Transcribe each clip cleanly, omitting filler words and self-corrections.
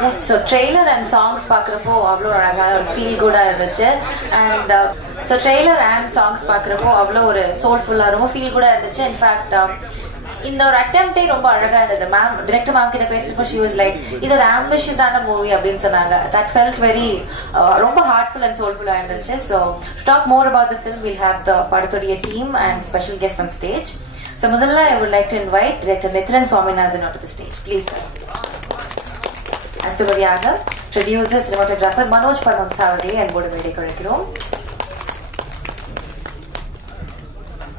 Yes, so trailer and songs பார்க்கறப்போ அவ்வளோ அழகான ஒரு ஃபீல் குடா இருந்துச்சு. And so trailer and songs பார்க்கறப்போ அவ்வளோ ஒரு சோல்ஃபுல்லாக ரொம்ப ஃபீல் குடா இருந்துச்சு. இன்ஃபேக்ட் இந்த ஒரு அட்டெம்ப்டே ரொம்ப அழகா இருந்தது. மேம் டிரெக்டர் மேம் கிட்ட பேசுறப்போ ஷி வாஸ் லைக் இது ஒரு ஆம்பிஷியஸான மூவி அப்படின்னு சொன்னாங்க. தட் ஃபெல்ட் வெரி ரொம்ப ஹார்ட்ஃபுல் அண்ட் சோல்ஃபுல்லா இருந்துச்சு. So talk more about the film will have the படத்துடைய team and special guest on stage. So முதல்ல I would like to invite director Nithyan Swaminathan to the stage please. அடுத்தபடியாக producer cinematographer Manoj Paramahamsa அவர்களை அன்போடு மேடைக்கு அழைக்கிறோம்.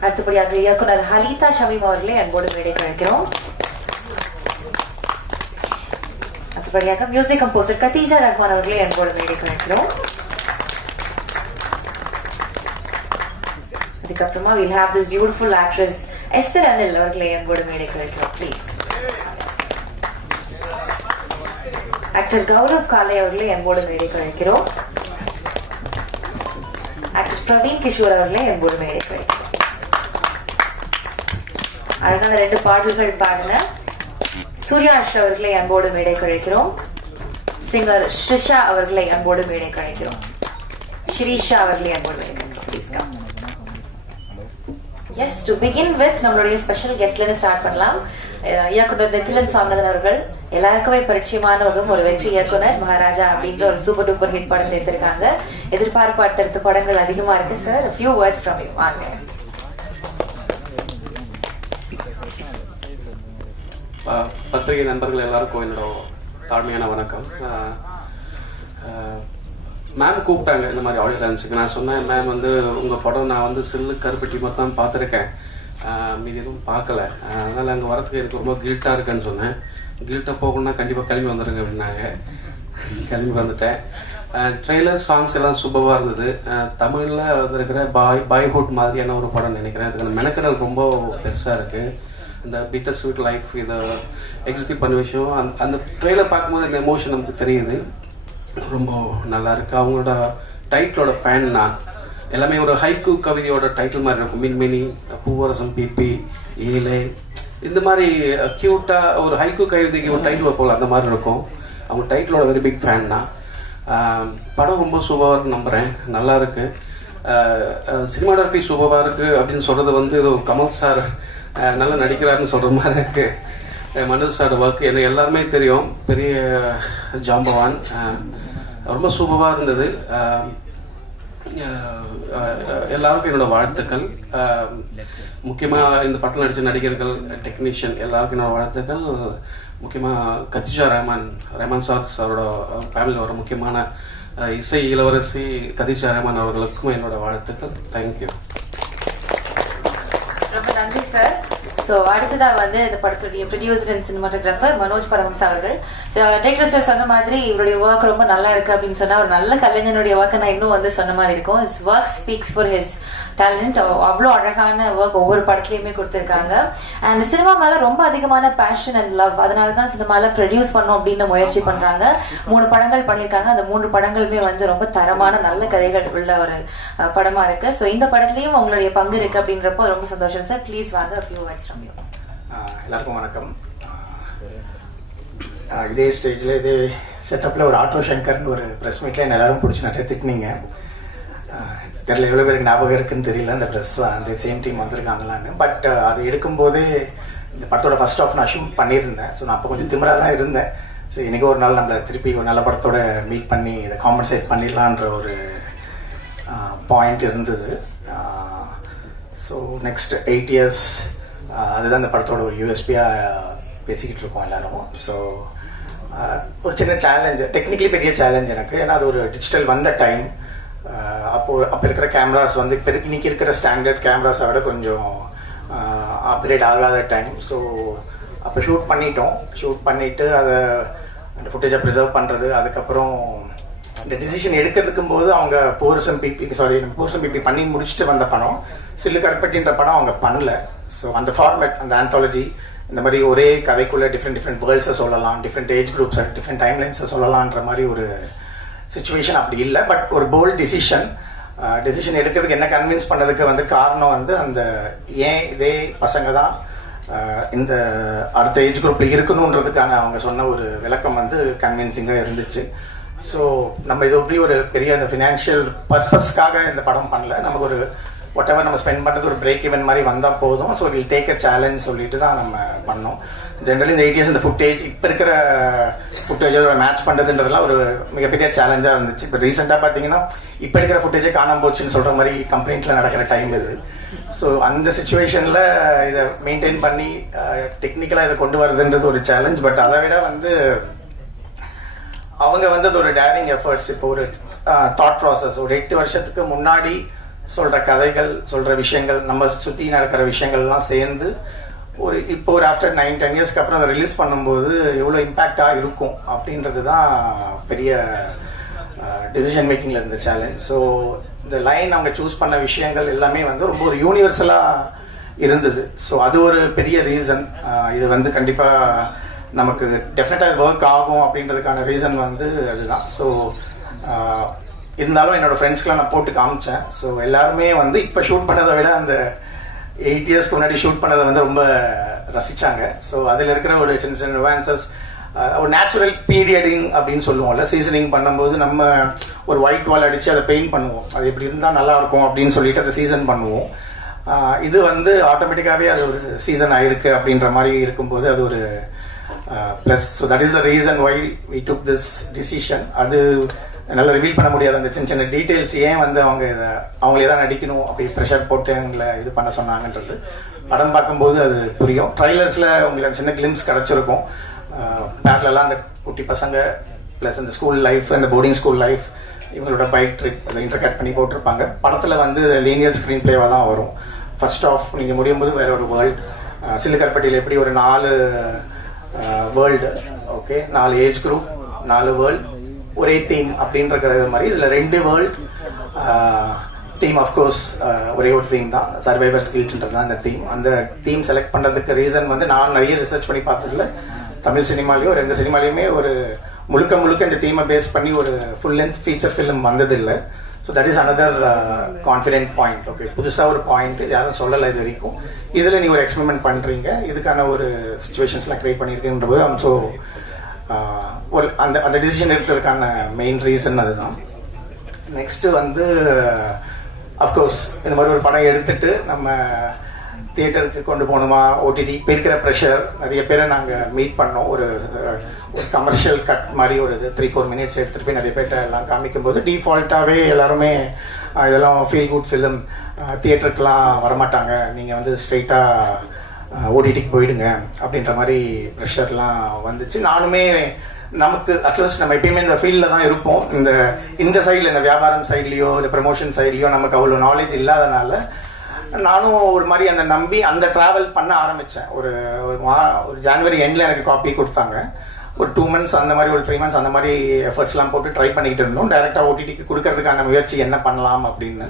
அடுத்தபடியாக இயக்குனர் ஹலிதா ஷமீம் அவர்களை அன்போடு மேடைக்கு அழைக்கிறோம். அடுத்தபடியாக மியூசிக் கம்போசர் கதீஜா ரஹ்மான் அவர்களை அன்போடு மேடைக்கு அழைக்கிறோம். அதுக்கப்புறமா we'll have this beautiful actress Esther Anil அவர்களை அன்போடு மேடைக்கு அழைக்கிறோம் ப்ளீஸ். ஆக்டர் கௌரவ் காலே அவர்களை அன்போடு மேடைக்கு அழைக்கிறோம். ஆக்டர் பிரவீன் கிஷோர் அவர்களை அன்போடு மேடைக்கு அழைக்கிறோம். அழகான 2 பாடல்கள் பாடின சூர்யாஷ் அவர்களை அன்போடு மேடைக்கு அழைக்கிறோம். சிங்கர் ஸ்ரிஷா அவர்களை அன்போடு மேடைக்கு அழைக்கிறோம். ஸ்ரீஷா அவர்களை அன்போடு மேடைக்கு அழைக்கிறோம். எஸ், டு பிகின் வித் நம்மளுடைய ஸ்பெஷல் கெஸ்ட்ல இருந்து ஸ்டார்ட் பண்ணலாம். இயக்குனர் நித்யன் சுவாமிநாதன் அவர்கள் எல்லாருக்குமே பரிச்சயமானவங்க. ஒரு வெற்றி இயக்குனர் மகாராஜா அப்படின்ற ஒரு சூப்பர் டூப்பர் ஹிட் படத்தை எடுத்திருக்காங்க. எதிர்பார்ப்பு அடுத்தடுத்த படங்கள் அதிகமா இருக்கு sir. Few words from you. வாங்க. பத்திரிகை நண்பர்கள் எல்லாருக்கும் என்னோட தாழ்மையான வணக்கம். மேம் கூப்பிட்டாங்க இந்த மாதிரி ஆடியோ லான்ச்சுக்கு. நான் சொன்னேன், மேம் வந்து உங்கள் படம் நான் வந்து சில்லு கருப்பட்டி மட்டும் தான் பார்த்துருக்கேன், மீது எதுவும் பார்க்கல, அதனால் அங்கே வரதுக்கு எனக்கு ரொம்ப கில்ட்டாக இருக்குன்னு சொன்னேன். கில்ட்டாக போகணும்னா கண்டிப்பாக கிளம்பி வந்துடுங்க அப்படின்னாங்க. கிளம்பி வந்துட்டேன். ட்ரெய்லர் சாங்ஸ் எல்லாம் சூப்பராக இருந்தது. தமிழில் இருக்கிற பாய்ஹுட் மாதிரியான ஒரு படம் நினைக்கிறேன். அதுக்கு மெனக்கடல் ரொம்ப பெருசாக இருக்குது. இந்த பிட்டர் ஸ்வீட் லைஃப் இதை எக்ஸிக்யூட் பண்ண விஷயம் அந்த ட்ரெய்லர் பார்க்கும்போது இந்த எமோஷன் நமக்கு தெரியுது. ரொம்ப நல்லா இருக்கு. அவங்களோட டைட்டிலோட ஃபேன் நான். எல்லாமே ஒரு ஹைக்கூ கவிதையோட டைட்டில் மாதிரி இருக்கும். மின்மினி, பூவரசம், பிபி, ஏழை, இந்த மாதிரி கியூட்டா ஒரு ஹைக்கூ கவிதைக்கு ஒரு டைட்டில் வைப்போம், அந்த மாதிரி இருக்கும். அவங்க டைட்டிலோட வெரி பிக் ஃபேன் தான். படம் ரொம்ப சூப்பராக இருக்கு நம்புறேன். நல்லா இருக்கு. சினிமாட்டோகிராஃபி சூப்பராக இருக்கு அப்படின்னு சொல்றது வந்து இது கமல் சார் நல்லா நடிக்கிறாருன்னு சொல்ற மாதிரி இருக்கு. மனோஜ் சார் ஒர்க் எனக்கு எல்லாருமே தெரியும், பெரிய ஜாம்பவான். ரொம்ப சூப்பராக இருந்தது. எல்லாருக்கும் என்னோட வாழ்த்துக்கள். முக்கியமாக இந்த படத்தில் நடிச்ச நடிகர்கள், டெக்னீஷியன் எல்லாருக்கும் என்னோட வாழ்த்துக்கள். முக்கியமாக கதீஜா ரஹ்மான் சாரோட ஃபேமிலியில் வர முக்கியமான இசை இளவரசி கதீஜா ரஹ்மான் அவர்களுக்கும் என்னோட வாழ்த்துக்கள். தேங்க்யூ. ரொம்ப நன்றி சார். சோ அடுத்ததா வந்து இந்த படத்துடைய producer and cinematographer Manoj Paramahamsa அவர்கள். டைரக்டர் சார் சொன்ன மாதிரி இவருடைய ஒர்க் ரொம்ப நல்லா இருக்கு அப்படின்னு சொன்னா ஒரு நல்ல கலைஞனுடைய ஒர்க் நான் இன்னும் வந்து சொன்ன மாதிரி இருக்கும். His work speaks for his talent. அவ்வளோ அழகான ஒர்க் ஒவ்வொரு படத்துலயுமே கொடுத்திருக்காங்க. அண்ட் சினிமா மேல ரொம்ப அதிகமான பேஷன் அண்ட் லவ். அதனாலதான் சினிமால ப்ரொடியூஸ் பண்ணும் அப்படின்னு முயற்சி பண்றாங்க. 3 படங்கள் பண்ணிருக்காங்க. அந்த 3 படங்களுமே வந்து ரொம்ப தரமான நல்ல கதைகள் உள்ள ஒரு படமா இருக்கு. சோ இந்த படத்துலயும் உங்களுடைய பங்கு இருக்கு அப்படின்றப்போ ரொம்ப சந்தோஷம் சார். ப்ளீஸ் வாங்க, a few words from you. எல்லாருக்கும் வணக்கம். இதே ஸ்டேஜ்ல இதே செட்டப்ல ஒரு ஆட்டோ சங்கர்னு ஒரு பிரஸ் மீட்ல எல்லாரும் பிடிச்சி நிறைய திட்டினீங்க. தெரியல எவ்வளவு பேருக்கு ஞாபகம் இருக்குன்னு தெரியல. அந்த பிரஸ் அந்த சேம் டீம் வந்திருக்காங்களான்னு. பட் அது எடுக்கும்போதே இந்த படத்தோட ஃபர்ஸ்ட் ஆஃப் நான் ஷூட் பண்ணியிருந்தேன். ஸோ நான் அப்போ கொஞ்சம் திமிரா தான் இருந்தேன். ஸோ இன்னைக்கு ஒரு நாள் நம்மளை திருப்பி ஒரு நல்ல படத்தோட மீட் பண்ணி இதை காம்பன்சேட் பண்ணிடலான்ற ஒரு பாயிண்ட் இருந்தது. ஸோ நெக்ஸ்ட் 8 years அதுதான் இந்த படத்தோட ஒரு யூஎஸ்பியா பேசிக்கிட்டு இருக்கோம் எல்லாரும். ஸோ ஒரு சின்ன சேலஞ்ச், டெக்னிக்கலி பெரிய சேலஞ்ச் எனக்கு. ஏன்னா அது ஒரு டிஜிட்டல் வந்த டைம். அப்போ இருக்கிற கேமராஸ் வந்து இன்னைக்கு இருக்கிற ஸ்டாண்டர்ட் கேமராஸை விட கொஞ்சம் அப்கிரேட் ஆகாத டைம். ஸோ அப்போ ஷூட் பண்ணிட்டு அதை அந்த ஃபுட்டேஜை ப்ரிசர்வ் பண்ணுறது, அதுக்கப்புறம் இந்த டிசிஷன் எடுக்கிறதுக்கும் போது அவங்க பூரசம் பிபி பண்ணி முடிச்சுட்டு வந்த படம் சில்லு கருப்பட்டின்ற படம் அவங்க பண்ணல. ஸோ அந்த ஃபார்மேட், அந்த ஆந்தாலஜி, இந்த மாதிரி ஒரே கதைக்குள்ள டிஃப்ரெண்ட் வேர்ல்ட்ஸை சொல்லலாம், டிஃப்ரெண்ட் ஏஜ் குரூப்ஸ், டிஃப்ரெண்ட் டைம்லைன்ஸை சொல்லலான்ற மாதிரி ஒரு சிச்சுவேஷன் அப்படி இல்லை. பட் ஒரு போல்ட் டிசிஷன் எடுக்கிறதுக்கு என்ன கன்வின்ஸ் பண்ணதுக்கு வந்து காரணம் வந்து அந்த ஏன் இதே பசங்க தான் இந்த அடுத்த ஏஜ் குரூப்ல இருக்கணுன்றதுக்கான அவங்க சொன்ன ஒரு விளக்கம் வந்து கன்வின்சிங்காக இருந்துச்சு. ஸோ நம்ம இது எப்படி ஒரு பெரிய அந்த ஃபினான்ஷியல் பர்பஸ்க்காக இந்த படம் பண்ணல, நமக்கு ஒரு வாட் எவர் நம்ம ஸ்பெண்ட் பண்ணுறது ஒரு பிரேக் ஈவன் மாதிரி வந்தால் போதும். So will take a challenge சொல்லிட்டு தான் நம்ம பண்ணோம். ஜென்ரலி இந்த 8 years இந்த ஃபுட்டேஜ் இப்போ இருக்கிற ஃபுட்டேஜோட மேட்ச் பண்ணுறதுன்றதுலாம் ஒரு மிகப்பெரிய சேலஞ்சாக இருந்துச்சு. இப்போ ரீசெண்டாக பார்த்தீங்கன்னா இப்போ இருக்கிற ஃபுட்டேஜே காணாம போச்சுன்னு சொல்கிற மாதிரி கம்ப்ளைண்ட்டில் நடக்கிற டைம் இது. ஸோ அந்த சுச்சுவேஷனில் இதை மெயின்டைன் பண்ணி டெக்னிக்கலாக இதை கொண்டு வரதுன்றது ஒரு சேலஞ்ச். பட் அதை விட வந்து அவங்க வந்து அது ஒரு டேரிங் எஃபர்ட்ஸ். இப்போ ஒரு தாட் ப்ராசஸ், ஒரு 8 வருஷத்துக்கு முன்னாடி சொல்ற கதைகள், சொல்ற விஷயங்கள், நம்ம சுத்தி நடக்கிற விஷயங்கள்லாம் சேர்ந்து ஒரு இப்போ ஒரு ஆஃப்டர் 9-10 yearsக்கு அப்புறம் அதை ரிலீஸ் பண்ணும்போது எவ்வளோ இம்பாக்டா இருக்கும் அப்படின்றது தான் பெரிய டிசிஷன் மேக்கிங்ல இருந்த சேலஞ்ச். ஸோ இந்த லைன் அவங்க சூஸ் பண்ண விஷயங்கள் எல்லாமே வந்து ரொம்ப ஒரு யூனிவர்சலா இருந்தது. ஸோ அது ஒரு பெரிய ரீசன். இது வந்து கண்டிப்பா நமக்கு டெஃபினட்டா ஒர்க் ஆகும் அப்படின்றதுக்கான ரீசன் வந்து அதுதான். ஸோ இருந்தாலும் என்னோட ஃப்ரெண்ட்ஸ்க்குலாம் நான் போட்டு காமிச்சேன். ஸோ எல்லாருமே வந்து இப்போ ஷூட் பண்ணதை விட அந்த 8 yearsக்கு முன்னாடி ஷூட் பண்ணதை வந்து ரொம்ப ரசிச்சாங்க. ஸோ அதில் இருக்கிற ஒரு சின்ன சின்ன நுவான்சஸ், ஒரு நேச்சுரல் பீரியடிங் அப்படின்னு சொல்லுவோம்ல, சீசனிங் பண்ணும்போது நம்ம ஒரு ஒயிட் வால் அடிச்சு அதை பெயிண்ட் பண்ணுவோம், அது எப்படி இருந்தால் நல்லா இருக்கும் அப்படின்னு சொல்லிட்டு அதை சீசன் பண்ணுவோம். இது வந்து ஆட்டோமேட்டிக்காவே அது ஒரு சீசன் ஆயிருக்கு அப்படின்ற மாதிரி இருக்கும்போது அது ஒரு plus. So that is the reason why we took this decision. அது நல்லா ரிவீல் பண்ண முடியாது அந்த சின்ன சின்ன டீடைல்ஸ், ஏன் வந்து அவங்க அவங்களே தான் நடிக்கணும் அப்படி ப்ரெஷர் போட்டு எங்களை இது பண்ண சொன்னாங்கன்றது படம் பார்க்கும்போது அது புரியும். ட்ரைலர்ஸ்ல உங்களுக்கு சின்ன கிளிம்ஸ் கிடைச்சிருக்கும். பேரலா அந்த குட்டி பசங்க பிளஸ் அந்த ஸ்கூல் லைஃப், அந்த போர்டிங் ஸ்கூல் லைஃப், இவங்களோட பைக் ட்ரிப் அதை இன்டர்கட் பண்ணி போட்டிருப்பாங்க. படத்துல வந்து லீனியர் ஸ்கிரீன் பிளேவா தான் வரும். ஃபர்ஸ்ட் ஆஃப் நீங்க முடியும் போது வேற ஒரு வேர்ல்டு, சில்லுக்கற்பட்டியில் எப்படி ஒரு 4 world, okay, 4 age group, 4 world, ஒரே தீம் அப்படின்ற மாதிரி இதுல 2 வேர்ல்ட் தீம். ஆஃப்கோர்ஸ் ஒரே ஒரு தீம் தான், சர்வைவர்ஸ் கில்ட்ன்றது தான் அந்த தீம். அந்த தீம் செலக்ட் பண்றதுக்கு ரீசன் வந்து நான் நிறைய ரிசர்ச் பண்ணி பார்த்ததுல தமிழ் சினிமாலையோ எந்த சினிமாலையுமே ஒரு முழுக்க இந்த தீமை பேஸ் பண்ணி ஒரு ஃபுல் லென்த் ஃபீச்சர் ஃபிலிம் வந்தது இல்லை. So that is another confident point. Okay, புதுசா ஒரு பாயிண்ட் யாரும் சொல்லலை இது வரைக்கும். இதுல நீ ஒரு எக்ஸ்பெரிமெண்ட் பண்றீங்க, இதுக்கான ஒரு சிச்சுவேஷன்ஸ்லாம் கிரியேட் பண்ணியிருக்கேன்றது ஸோ ஒரு அந்த டிசிஷன் எடுத்ததுக்கான மெயின் ரீசன் அதுதான். நெக்ஸ்ட் வந்து அஃப்கோர்ஸ் இந்த மாதிரி ஒரு படம் எடுத்துட்டு நம்ம தியேட்டருக்கு கொண்டு போகணுமா, ஓடிடி இருக்கிற ப்ரெஷர், நிறைய பேரை நாங்கள் மீட் பண்ணோம். ஒரு கமர்ஷியல் கட் மாதிரி ஒரு 3-4 minutes எடுத்துட்டு போய் நிறைய பேர்ட்ட எல்லாம் காமிக்கும் போது டிஃபால்ட்டாகவே எல்லாருமே இதெல்லாம் ஃபீல் குட் ஃபிலிம், தியேட்டருக்குலாம் வரமாட்டாங்க, நீங்கள் வந்து ஸ்ட்ரெயிட்டாக ஓடிடிக்கு போயிடுங்க அப்படின்ற மாதிரி ப்ரெஷர்லாம் வந்துச்சு. நானுமே நமக்கு அட்லீஸ்ட் நம்ம எப்பயுமே இந்த ஃபீல்டில் தான் இருப்போம். இந்த சைடில் இந்த வியாபாரம் சைட்லையோ இல்லை ப்ரமோஷன் சைட்லையோ நமக்கு அவ்வளோ நாலேஜ் இல்லாதனால நானும் ஒரு மாதிரி அந்த நம்பி அந்த டிராவல் பண்ண ஆரம்பித்தேன். ஒரு ஜனவரி எண்டில் எனக்கு காப்பி கொடுத்தாங்க. ஒரு 2 months அந்த மாதிரி, ஒரு 3 months அந்த மாதிரி எஃபர்ட்ஸ்லாம் போட்டு ட்ரை பண்ணிக்கிட்டு இருந்தோம். டைரெக்டாக ஓடிடிக்கு கொடுக்கறதுக்கான முயற்சி என்ன பண்ணலாம் அப்படின்னு.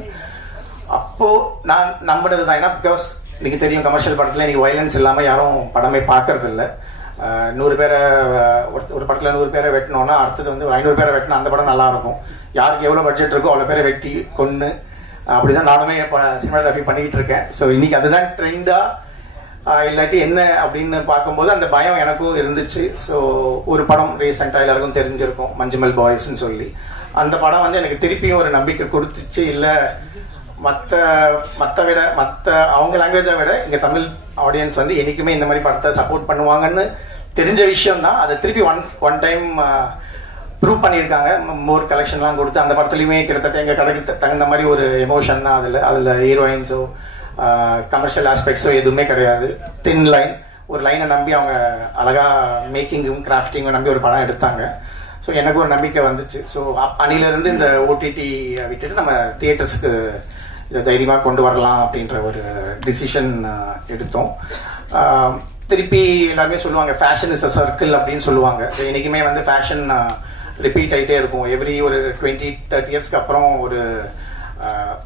அப்போ நான் நம்பினது தான். ஏன்னா பிகாஸ் எனக்கு தெரியும் கமர்ஷியல் படத்துல இன்னைக்கு வயலன்ஸ் இல்லாம யாரும் படமே பாக்குறது இல்ல. 100 பேரை ஒரு படத்துல 100 பேரை வெட்டணும்னா அடுத்தது வந்து 500 பேரை வெட்டினா அந்த படம் நல்லா இருக்கும். யாருக்கு எவ்வளவு பட்ஜெட் இருக்கோ அவ்வளவு பேரை வெட்டி கொன்னு அப்படிதான் நானுமே சினிமாகிராஃபி பண்ணிக்கிட்டு இருக்கேன். ஸோ இன்னைக்கு அதுதான் ட்ரெண்டா இல்லாட்டி என்ன அப்படின்னு பார்க்கும்போது அந்த பயம் எனக்கும் இருந்துச்சு. ஸோ ஒரு படம் ரீசெண்டா எல்லாருக்கும் தெரிஞ்சிருக்கும், மஞ்சுமல் பாய்ஸ்ன்னு சொல்லி. அந்த படம் வந்து எனக்கு திருப்பியும் ஒரு நம்பிக்கை கொடுத்துச்சு. இல்ல மற்ற அவங்க லாங்குவேஜை விட இங்க தமிழ் ஆடியன்ஸ் வந்து என்னைக்குமே இந்த மாதிரி படத்தை சப்போர்ட் பண்ணுவாங்கன்னு தெரிஞ்ச விஷயம் தான். அதை திருப்பி ஒன் டைம் ப்ரூவ் பண்ணியிருக்காங்க. மோர் கலெக்ஷன்லாம் கொடுத்து அந்த படத்துலையுமே கிட்டத்தட்ட எங்க கதைக்கு தகுந்த மாதிரி ஒரு எமோஷன் தான். அதுல ஹீரோயின்ஸோ கமர்ஷியல் ஆஸ்பெக்ட்ஸோ எதுவுமே கிடையாது. தின் லைன், ஒரு லைனை நம்பி அவங்க அழகா மேக்கிங்கும் கிராஃப்டிங்கும் நம்பி ஒரு படம் எடுத்தாங்க. ஸோ எனக்கு ஒரு நம்பிக்கை வந்துச்சு. ஸோ அணிலிருந்து இந்த ஓடிடி விட்டுட்டு நம்ம தியேட்டர்ஸ்க்கு இதை தைரியமாக கொண்டு வரலாம் அப்படின்ற ஒரு டிசிஷன் எடுத்தோம். திருப்பி எல்லாருமே சொல்லுவாங்க ஃபேஷன் இஸ் அ சர்க்கிள் அப்படின்னு சொல்லுவாங்க. இன்னைக்குமே வந்து ஃபேஷன் ரிப்பீட் ஆகிட்டே இருக்கும். எவ்ரி ஒரு 20-30 இயர்ஸ்க்கு அப்புறம்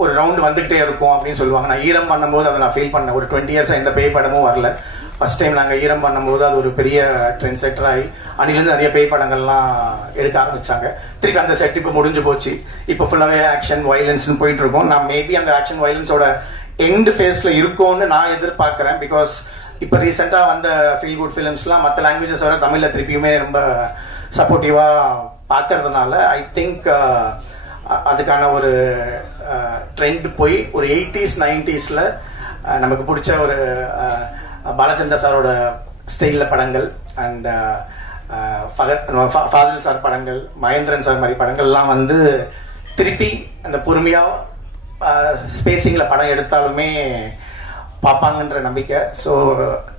ஒரு ரவுண்ட் வந்துகிட்டே இருக்கும் அப்படின்னு சொல்லுவாங்க. நான் ஈரம் பண்ணும்போது அதை நான் ஃபீல் பண்ணேன். ஒரு 20 இயர்ஸ் எந்த பேய் படமும் வரல. ஃபர்ஸ்ட் டைம் நாங்கள் ஈரம் பண்ணும்போது அது ஒரு பெரிய ட்ரெண்ட் செட்டர் ஆகி அணிலிருந்து நிறைய பேய் படங்கள்லாம் எடுக்க ஆரம்பிச்சாங்க. திருப்பி அந்த செட் இப்போ முடிஞ்சு போச்சு. இப்போ ஃபுல்லாகவே ஆக்ஷன் வயலன்ஸ்னு போயிட்டு இருக்கோம். நான் மேபி அந்த ஆக்ஷன் வயலன்ஸோட எண்ட் ஃபேஸ்ல இருக்கும்னு நான் எதிர்பார்க்கிறேன். பிகாஸ் இப்போ ரீசெண்டாக வந்த ஃபீல் குட் ஃபிலிம்ஸ்லாம் மற்ற லாங்குவேஜஸ் வர தமிழில் திருப்பியுமே ரொம்ப சப்போர்ட்டிவாக பார்க்கறதுனால ஐ திங்க் அதுக்கான ஒரு ட்ரெண்ட் போய் ஒரு 80s 90s நமக்கு பிடிச்ச ஒரு பாலச்சந்தர் சாரோட ஸ்டைலில் படங்கள் அண்ட் ஃபாசில் சார் படங்கள், மகேந்திரன் சார் மாதிரி படங்கள்லாம் வந்து திருப்பி அந்த பொறுமையாக ஸ்பேசிங்கில் படம் எடுத்தாலுமே பார்ப்பாங்கன்ற நம்பிக்கை. ஸோ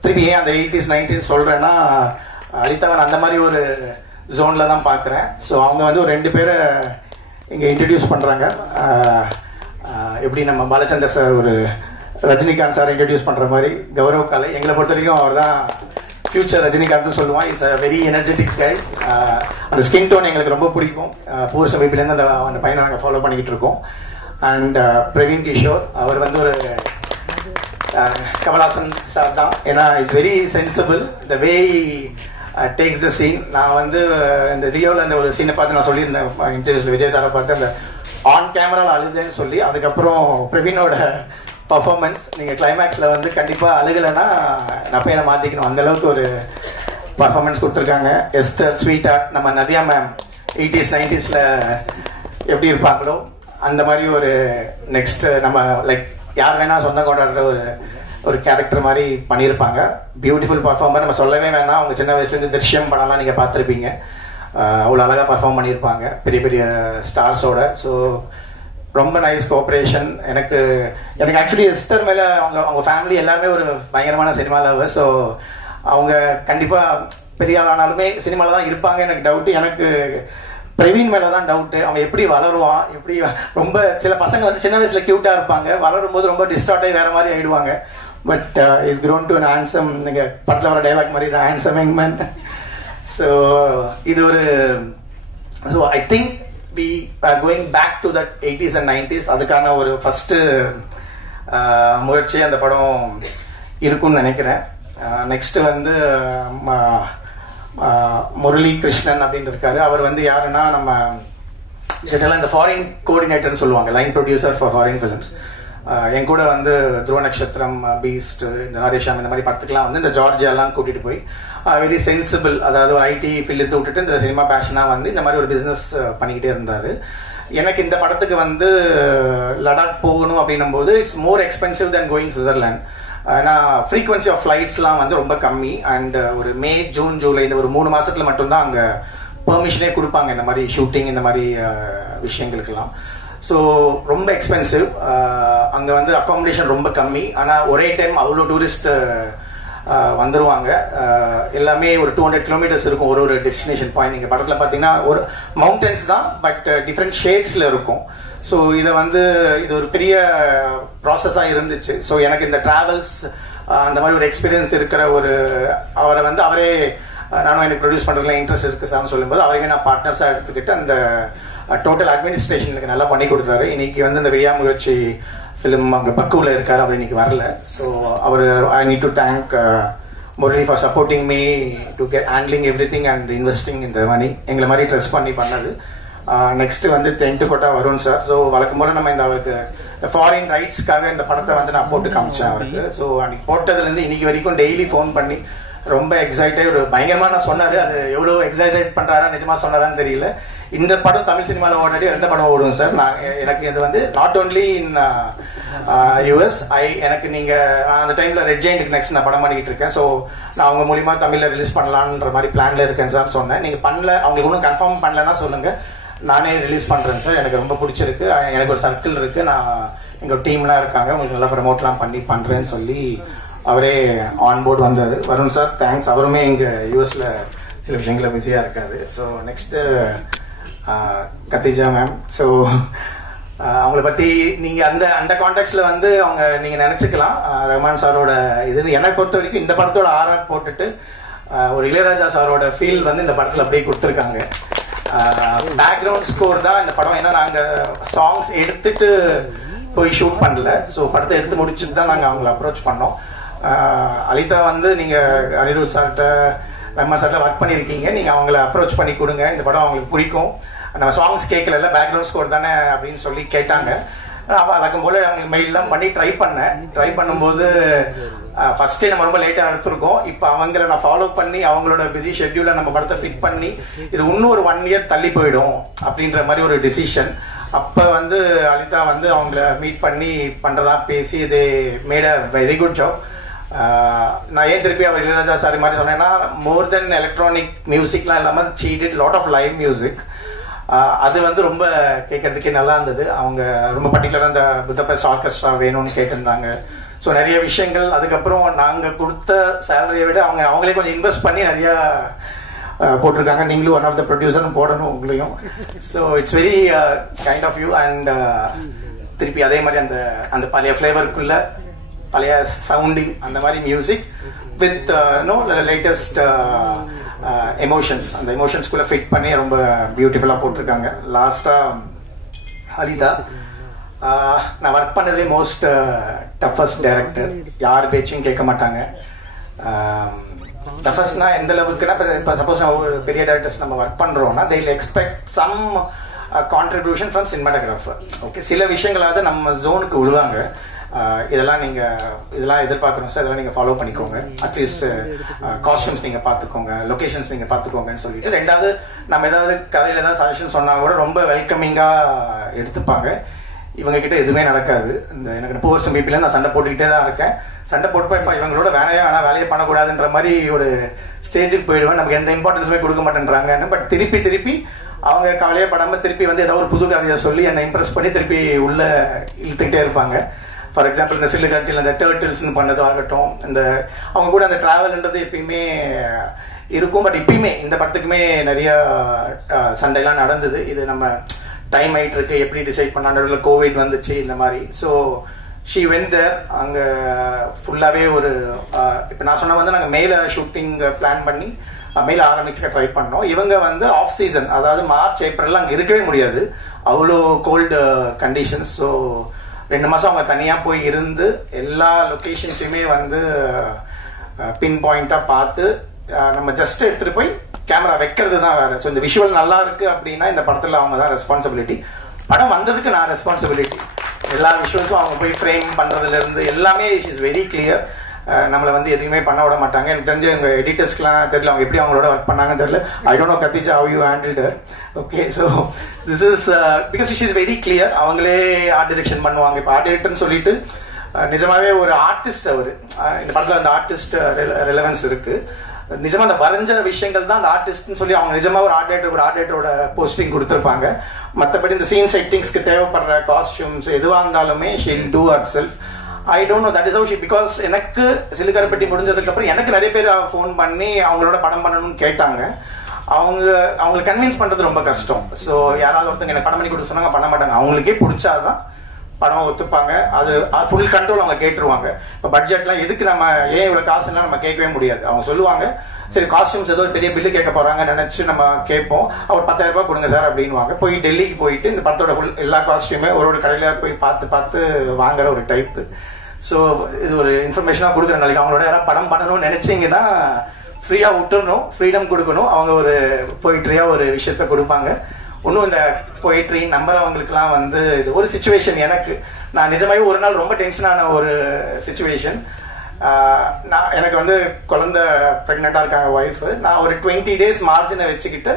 திருப்பி ஏன் அந்த 80s 90s சொல்கிறேன்னா, அளித்தவன் அந்த மாதிரி ஒரு ஜோனில் தான் பார்க்குறேன். ஸோ அவங்க வந்து ஒரு 2 பேரை இங்கே இன்ட்ரடியூஸ் பண்ணுறாங்க. எப்படி நம்ம பாலச்சந்தர் சார் ஒரு ரஜினிகாந்த் சார் இன்ட்ரடியூஸ் பண்ணுற மாதிரி கௌரவ் காலை, எங்களை பொறுத்த வரைக்கும் அவர் தான் ஃபியூச்சர் ரஜினிகாந்த் சொல்லுவான். இட்ஸ் அ வெரி எனர்ஜெட்டிக் கை. அந்த ஸ்கின் டோன் எங்களுக்கு ரொம்ப பிடிக்கும். பூர் சமீபிலேருந்து அந்த பையனை நாங்கள் ஃபாலோ பண்ணிக்கிட்டு இருக்கோம். அண்ட் பிரவீன் கிஷோர், அவர் வந்து ஒரு கமல்ஹாசன் சார் தான். ஏன்னா it's very sensible the way takes the scene. நான் வந்து இந்த ரியோவில் அந்த ஒரு சீனை பார்த்து நான் சொல்லியிருந்தேன் இன்டர்வியூஸில், விஜய் சாரை பார்த்து அந்த ஆன் கேமராவில் அழுதுன்னு சொல்லி. அதுக்கப்புறம் பிரவீனோட பர்ஃபார்மன்ஸ், நீங்கள் கிளைமேக்ஸில் வந்து கண்டிப்பாக அழுகலைன்னா நான் பையனை மாற்றிக்கணும், அந்தளவுக்கு ஒரு பர்ஃபார்மன்ஸ் கொடுத்துருக்காங்க. எஸ்தர் ஸ்வீட்டா, நம்ம நதியா மேம் 80s 90s எப்படி இருப்பாங்களோ அந்த மாதிரி ஒரு நெக்ஸ்ட் நம்ம லைக் யார் வேணா சொந்தம் கொண்டாடுற ஒரு கேரக்டர் மாதிரி பண்ணியிருப்பாங்க. பியூட்டிஃபுல் பர்ஃபார்மர், நம்ம சொல்லவே வேணாம். அவங்க சின்ன வயசுலேருந்து திருஷ்யம் படம்லாம் நீங்கள் பார்த்துருப்பீங்க. அவ்வளோ அழகாக பர்ஃபார்ம் பண்ணியிருப்பாங்க பெரிய பெரிய ஸ்டார்ஸோட. ஸோ ரொம்ப நைஸ் கோஆப்ரேஷன். எனக்கு ஆக்சுவலி எஸ்தர் மேலே அவங்க ஃபேமிலி எல்லாருமே ஒரு பயங்கரமான சினிமா லவர். ஸோ அவங்க கண்டிப்பாக பெரிய ஆளானாலுமே சினிமாவில் தான் இருப்பாங்க. எனக்கு டவுட்டு, எனக்கு பிரவீன் மேலே தான் டவுட்டு. அவன் எப்படி வளருவான், எப்படி ரொம்ப சில பசங்க வந்து சின்ன வயசில் க்யூட்டாக இருப்பாங்க, வளரும் போது ரொம்ப டிஸ்டார்ட் ஆகி வேற மாதிரி ஆயிடுவாங்க. But is grown to an handsome, நீங்கள் படத்தில் வர டைலாக் மாதிரி தான் handsome young man. ஸோ இது ஒரு so I think we are going back to that 80s and 90s. அதுக்கான ஒரு ஃபர்ஸ்ட் முயற்சி அந்த படம் இருக்கும்னு நினைக்கிறேன். நெக்ஸ்ட் வந்து முரளி கிருஷ்ணன் அப்படின்னு இருக்காரு. அவர் வந்து யாருன்னா, நம்ம ஜெனரலாக இந்த ஃபாரின் கோஆர்டினேட்டர்னு சொல்லுவாங்க, line producer for foreign films. என் கூட வந்து துருவ நட்சத்திரம், பீஸ்ட், இந்த ஹரிஷாம் இந்த மாதிரி படத்துக்குலாம் வந்து இந்த ஜார்ஜியாலாம் கூட்டிட்டு போய் வெரி சென்சிபிள், அதாவது ஒரு ஐடி ஃபீல்டு விட்டுட்டு இந்த சினிமா பேஷனாக வந்து இந்த மாதிரி ஒரு பிஸ்னஸ் பண்ணிக்கிட்டே இருந்தார். எனக்கு இந்த படத்துக்கு வந்து லடாக் போகணும் அப்படின்னும் போது it's more expensive then going Switzerland. ஏன்னா ஃப்ரீக்வன்சி ஆஃப் ஃப்ளைட்ஸ்லாம் வந்து ரொம்ப கம்மி. அண்ட் ஒரு மே, ஜூன், ஜூலை இந்த ஒரு 3 மாசத்துல மட்டும்தான் அங்கே பெர்மிஷனே கொடுப்பாங்க இந்த மாதிரி ஷூட்டிங் இந்த மாதிரி விஷயங்களுக்கெல்லாம். ஸோ ரொம்ப எக்ஸ்பென்சிவ். அங்கே வந்து அக்காமடேஷன் ரொம்ப கம்மி. ஆனால் ஒரே டைம் அவ்வளோ டூரிஸ்ட் வந்துருவாங்க. எல்லாமே ஒரு 200 கிலோமீட்டர்ஸ் இருக்கும் ஒரு டெஸ்டினேஷன் பாயிண்ட். நீங்கள் படத்தில் பார்த்தீங்கன்னா ஒரு மவுண்டன்ஸ் தான், பட் டிஃப்ரெண்ட் ஷேட்ஸில் இருக்கும். ஸோ இதை வந்து இது ஒரு பெரிய ப்ராசஸாக இருந்துச்சு. ஸோ எனக்கு இந்த டிராவல்ஸ் அந்த மாதிரி ஒரு எக்ஸ்பீரியன்ஸ் இருக்கிற அவரை வந்து அவரே, நானும் எனக்கு ப்ரொடியூஸ் பண்ணுறதுல இன்ட்ரெஸ்ட் இருக்கு சார்னு சொல்லும்போது அவரையே நான் பார்ட்னர்ஸாக எடுத்துக்கிட்டு அந்த டோட்டல் அட்மினிஸ்ட்ரேஷனுக்கு நல்லா பண்ணி கொடுத்தாரு. இன்னைக்கு வந்து இந்த விழியா முயற்சி ஃபிலிம் அங்கே பக்குவில் இருக்காரு, அவர் இன்னைக்கு வரல. ஸோ அவர் I need to thank Murali for supporting me to get handling everything and investing இந்த மணி, எங்களை மாதிரி ட்ரெஸ் பண்ணி பண்ணது. நெக்ஸ்ட் வந்து டென்ட் கோட்டா வருண் சார். ஸோ வழக்கம் போல நம்ம இந்த அவருக்கு ஃபாரின் ரைட்ஸ்க்காக இந்த படத்தை வந்து நான் போட்டு காமிச்சேன் அவருக்கு. ஸோ அன்னைக்கு போட்டதுலேருந்து இன்னைக்கு வரைக்கும் டெய்லி ஃபோன் பண்ணி ரொம்ப எக்ஸைட்டாக ஒரு பயங்கரமா நான் சொன்னாரு. அது எவ்வளோ எக்ஸைட்டேட் பண்றாரா நிஜமா சொன்னாரான்னு தெரியல. இந்த படம் தமிழ் சினிமாவில் ஓடாடி எந்த படம் ஓடும் சார். நான் எனக்கு இது வந்து நாட் ஓன்லி இன் யூஎஸ், எனக்கு நீங்க அந்த டைம்ல ரெட் ஜெயின்ட்க்கு நெக்ஸ்ட் நான் படம் பண்ணிக்கிட்டு இருக்கேன். ஸோ நான் அவங்க மூலியமா தமிழ்ல ரிலீஸ் பண்ணலான்ற மாதிரி பிளான்ல இருக்கேன் சார் சொன்னேன். நீங்க பண்ணல, அவங்களுக்கு ஒன்றும் கன்ஃபார்ம் பண்ணலன்னா சொல்லுங்க, நானே ரிலீஸ் பண்றேன் சார். எனக்கு ரொம்ப பிடிச்சிருக்கு, எனக்கு ஒரு சர்க்கிள் இருக்கு, நான் எங்க டீம்லாம் இருக்காங்க, உங்களுக்கு நல்லா ப்ரமோட்லாம் பண்ணி பண்றேன்னு சொல்லி அவரே ஆன் போர்டு வந்தாரு. Varun sir thanks. அவருமே இங்க யூஎஸ்ல சில விஷயங்கள பிஸியா இருக்காரு. So next Khadija ma'am. So அவங்கள பத்தி நீங்க அந்த கான்டெக்ட்ல வந்து அவங்க நீங்க நினைச்சுக்கலாம். ரஹ்மான் சாரோட இது என்னை பொறுத்த வரைக்கும் இந்த படத்தோட ஆர்ஆர் போட்டுட்டு ஒரு இளையராஜா சாரோட ஃபீல் வந்து இந்த படத்துல அப்படியே கொடுத்துருக்காங்க. பேக்ரவுண்ட் ஸ்கோர் தான் இந்த படம். ஏன்னா நாங்க சாங்ஸ் எடுத்துட்டு போய் ஷூட் பண்ணல. ஸோ படத்தை எடுத்து முடிச்சுட்டு தான் நாங்க அவங்களை அப்ரோச் பண்ணோம். அலிதா வந்து நீங்க அனிருத் சார்கிட்ட, ரஹ்மான் சார்கிட்ட ஒர்க் பண்ணிருக்கீங்க, நீங்க அவங்கள அப்ரோச் பண்ணி கொடுங்க, இந்த படம் அவங்களுக்கு பிடிக்கும், நம்ம சாங்ஸ் கேட்கல, பேக்ரவுண்ட் ஸ்கோர் தானே அப்படின்னு சொல்லி கேட்டாங்க. வழக்கம் போல மெயில்லாம் பண்ணி ட்ரை பண்ணும்போது ஃபர்ஸ்டே நம்ம ரொம்ப லேட்டா எடுத்திருக்கோம். இப்போ அவங்கள நான் ஃபாலோ பண்ணி அவங்களோட பிஸி ஷெட்யூல நம்ம படத்தை ஃபிட் பண்ணி இது இன்னும் ஒரு 1 year தள்ளி போயிடும் அப்படின்ற மாதிரி ஒரு டிசிஷன். அப்ப வந்து அலிதா வந்து அவங்கள மீட் பண்ணி பண்றதா பேசி இது made a very good job. நான் ஏன் திருப்பி அவர் இளையராஜா சாரி மாதிரி சொன்னேன்னா, மோர் தென் எலக்ட்ரானிக் மியூசிக்லாம் இல்லாம she did lot of live music. அது வந்து ரொம்ப கேட்கறதுக்கே நல்லா இருந்தது. அவங்க ரொம்ப பர்டிகுலரா அந்த புத்தபெஸ்ட் ஆர்கெஸ்ட்ரா வேணும்னு கேட்டிருந்தாங்க. ஸோ நிறைய விஷயங்கள் அதுக்கப்புறம் நாங்க கொடுத்த சேலரியை விட அவங்களே கொஞ்சம் இன்வெஸ்ட் பண்ணி நிறைய போட்டிருக்காங்க. நீங்களும் ஒன் ஆஃப் த ப்ரொடியூசரும் போடணும் உங்களையும். So it's very kind of you. And திருப்பி அதே மாதிரி அந்த பழைய ஃபிளேவருக்குள்ள பழைய சவுண்டிங் அந்த மாதிரி மியூசிக் வித் லேட்டஸ்ட் எமோஷன்ஸ், அந்த எமோஷன்ஸ்குள்ள ஃபிட் பண்ணி ரொம்ப பியூட்டிஃபுல்லா போட்டிருக்காங்க. லாஸ்டா அலிதா நான் ஒர்க் பண்ணதே மோஸ்ட் டஃபஸ்ட் டைரக்டர். யார் பேச்சும் கேட்க மாட்டாங்க. டஃபஸ்ட்னா எந்த அளவுக்குன்னா, இப்போ சப்போஸ் ஒரு பெரிய டைரக்டர்ஸ் நம்ம ஒர்க் பண்றோம்னா they will expect some contribution from cinematographer. Okay, சில விஷயங்களாவது நம்ம ஜோனுக்கு விடுவாங்க. இதெல்லாம் எதிர்பார்க்கணும் சார், இதெல்லாம் நீங்க ஃபாலோ பண்ணிக்கோங்க, அட்லீஸ்ட் காஸ்டியூம்ஸ் நீங்க பாத்துக்கோங்க, லொகேஷன்ஸ் நீங்க பாத்துக்கோங்கன்னு சொல்லிட்டு. ரெண்டாவது நம்ம ஏதாவது கதையில ஏதாவது சஜஷன் சொன்னா கூட ரொம்ப வெல்கமிங்கா எடுத்துப்பாங்க. இவங்க கிட்ட எதுவுமே நடக்காது. எனக்கு 4 வருஷம் பிபில நான் சண்டை போட்டுக்கிட்டே தான் இருக்கேன். சண்டை போட்டு இப்ப இவங்களோட வேலையை பண்ணக்கூடாதுன்ற மாதிரி ஒரு ஸ்டேஜுக்கு போயிடுவேன். நமக்கு எந்த இம்பார்ட்டன்ஸுமே கொடுக்க மாட்டேன்றாங்க. பட் திருப்பி அவங்க கவலையே படாம திருப்பி வந்து ஏதாவது ஒரு புது கதையை சொல்லி என்னை இம்ப்ரெஸ் பண்ணி திருப்பி உள்ள இழுத்துக்கிட்டே இருப்பாங்க. ஃபார் எக்ஸாம்பிள் இந்த சில்லுகாட்டில் அந்த டர்ட்டில்ஸ்ன்னு பண்ணதும் ஆகட்டும், அவங்க கூட அந்த டிராவல்ன்றது எப்பயுமே இருக்கும். பட் இப்பயுமே இந்த படத்துக்குமே நிறைய சண்டைலாம் நடந்தது. இது நம்ம டைம் ஆயிட்டு இருக்கு, எப்படி டிசைட் பண்ணாங்க, கோவிட் வந்துச்சு இந்த மாதிரி. So she went there. அங்க ஃபுல்லாவே ஒரு இப்போ நான் சொன்ன வந்து நாங்கள் மேல ஷூட்டிங் பிளான் பண்ணி மேல ஆரம்பிச்சுக்க ட்ரை பண்ணோம். இவங்க வந்து ஆஃப் சீசன், அதாவது மார்ச் ஏப்ரல் அங்கே இருக்கவே முடியாது, அவ்வளோ கோல்டு கண்டிஷன்ஸ். ஸோ 2 மாசம் அவங்க தனியா போய் இருந்து எல்லா லொகேஷன்ஸுமே வந்து பின் பாயிண்டா பார்த்து நம்ம ஜஸ்ட் எடுத்துட்டு போய் கேமரா வைக்கிறது தான் வேற. ஸோ இந்த விஷுவல் நல்லா இருக்கு அப்படின்னா இந்த படத்துல அவங்க தான் ரெஸ்பான்சிபிலிட்டி. படம் வந்ததுக்கு நான் ரெஸ்பான்சிபிலிட்டி. எல்லா விஷுவல்ஸும் அவங்க போய் ஃப்ரேம் பண்றதுல இருந்து எல்லாமே இஸ் வெரி கிளியர். நம்மளை வந்து எதுவுமே பண்ண விட மாட்டாங்க. எனக்கு தெரிஞ்ச எங்க எடிட்டர்ஸ்க்குலாம் தெரியல அவங்க எப்படி அவங்களோட ஒர்க் பண்ணாங்கன்னு தெரியல. I don't know Khadija how you handled her. Okay, so this is because she is very clear. அவங்களே ஆர்ட் டைரக்ஷன் பண்ணுவாங்க. இப்போ ஆர்ட் டைரக்டர்னு சொல்லிட்டு நிஜமாவே ஒரு ஆர்டிஸ்ட். அவரு இந்த படத்துல அந்த ஆர்டிஸ்ட் ரெலவன்ஸ் இருக்கு. நிஜமா அந்த வரைஞ்ச விஷயங்கள் தான் அந்த ஆர்டிஸ்ட்னு சொல்லி அவங்க நிஜமா ஒரு ஆர்ட் டைரக்டரோட போஸ்டிங் கொடுத்துருப்பாங்க. மற்றபடி இந்த சீன் செட்டிங்ஸ்க்கு தேவைப்படுற காஸ்டியூம்ஸ் எதுவா இருந்தாலுமே she'll do herself. I don't know, that is how she, because எனக்கு சிலுக்கரப்பட்டி முடிஞ்சதுக்கு அப்புறம் எனக்கு நிறைய பேர் ஃபோன் பண்ணி அவங்களோட படம் பண்ணணும்னு கேட்டாங்க. அவங்களுக்கு கன்வின்ஸ் பண்றது ரொம்ப கஷ்டம். ஸோ யாராவது ஒருத்தங்க எனக்கு படம் பண்ணி கொடுக்க சொன்னாங்க, பண்ண மாட்டாங்க. அவங்களுக்கே பிடிச்சாதான் படம் ஒத்துப்பாங்க. அது ஃபுல் கண்ட்ரோல் அவங்க கேட்டுருவாங்க. இப்போ பட்ஜெட்லாம் எதுக்கு நம்ம ஏன் இவ்வளவு காசுலாம் நம்ம கேட்கவே முடியாது. அவங்க சொல்லுவாங்க சரி காஸ்டியூம்ஸ் ஏதோ பெரிய பில்லு கேட்க போறாங்க நினைச்சு நம்ம கேட்போம். அவர் 10,000 ரூபாய் கொடுங்க சார் அப்படின்வாங்க. போய் டெல்லிக்கு போயிட்டு இந்த படத்தோட ஃபுல் எல்லா காஸ்டியூமே ஒரு கடையில போய் பார்த்து வாங்குற ஒரு டைப். ஸோ இது ஒரு இன்ஃபர்மேஷனா கொடுக்குற நாளைக்கு அவங்களோட யாராவது படம் பண்ணணும்னு நினைச்சீங்கன்னா ஃப்ரீயா விட்டுறணும், ஃப்ரீடம் கொடுக்கணும். அவங்க ஒரு போயிட்ரியா ஒரு விஷயத்த கொடுப்பாங்க. இன்னும் இந்த போயிட்ரி நம்புறவங்களுக்குலாம் வந்து இது ஒரு சிச்சுவேஷன். நான் நிஜமாவே ஒரு நாள் ரொம்ப டென்ஷனான ஒரு சிச்சுவேஷன். எனக்கு வந்து குழந்தை பிரெக்னெண்டா இருக்காங்க ஒய்ஃப். நான் ஒரு 20 days மார்ஜினை வச்சுக்கிட்டு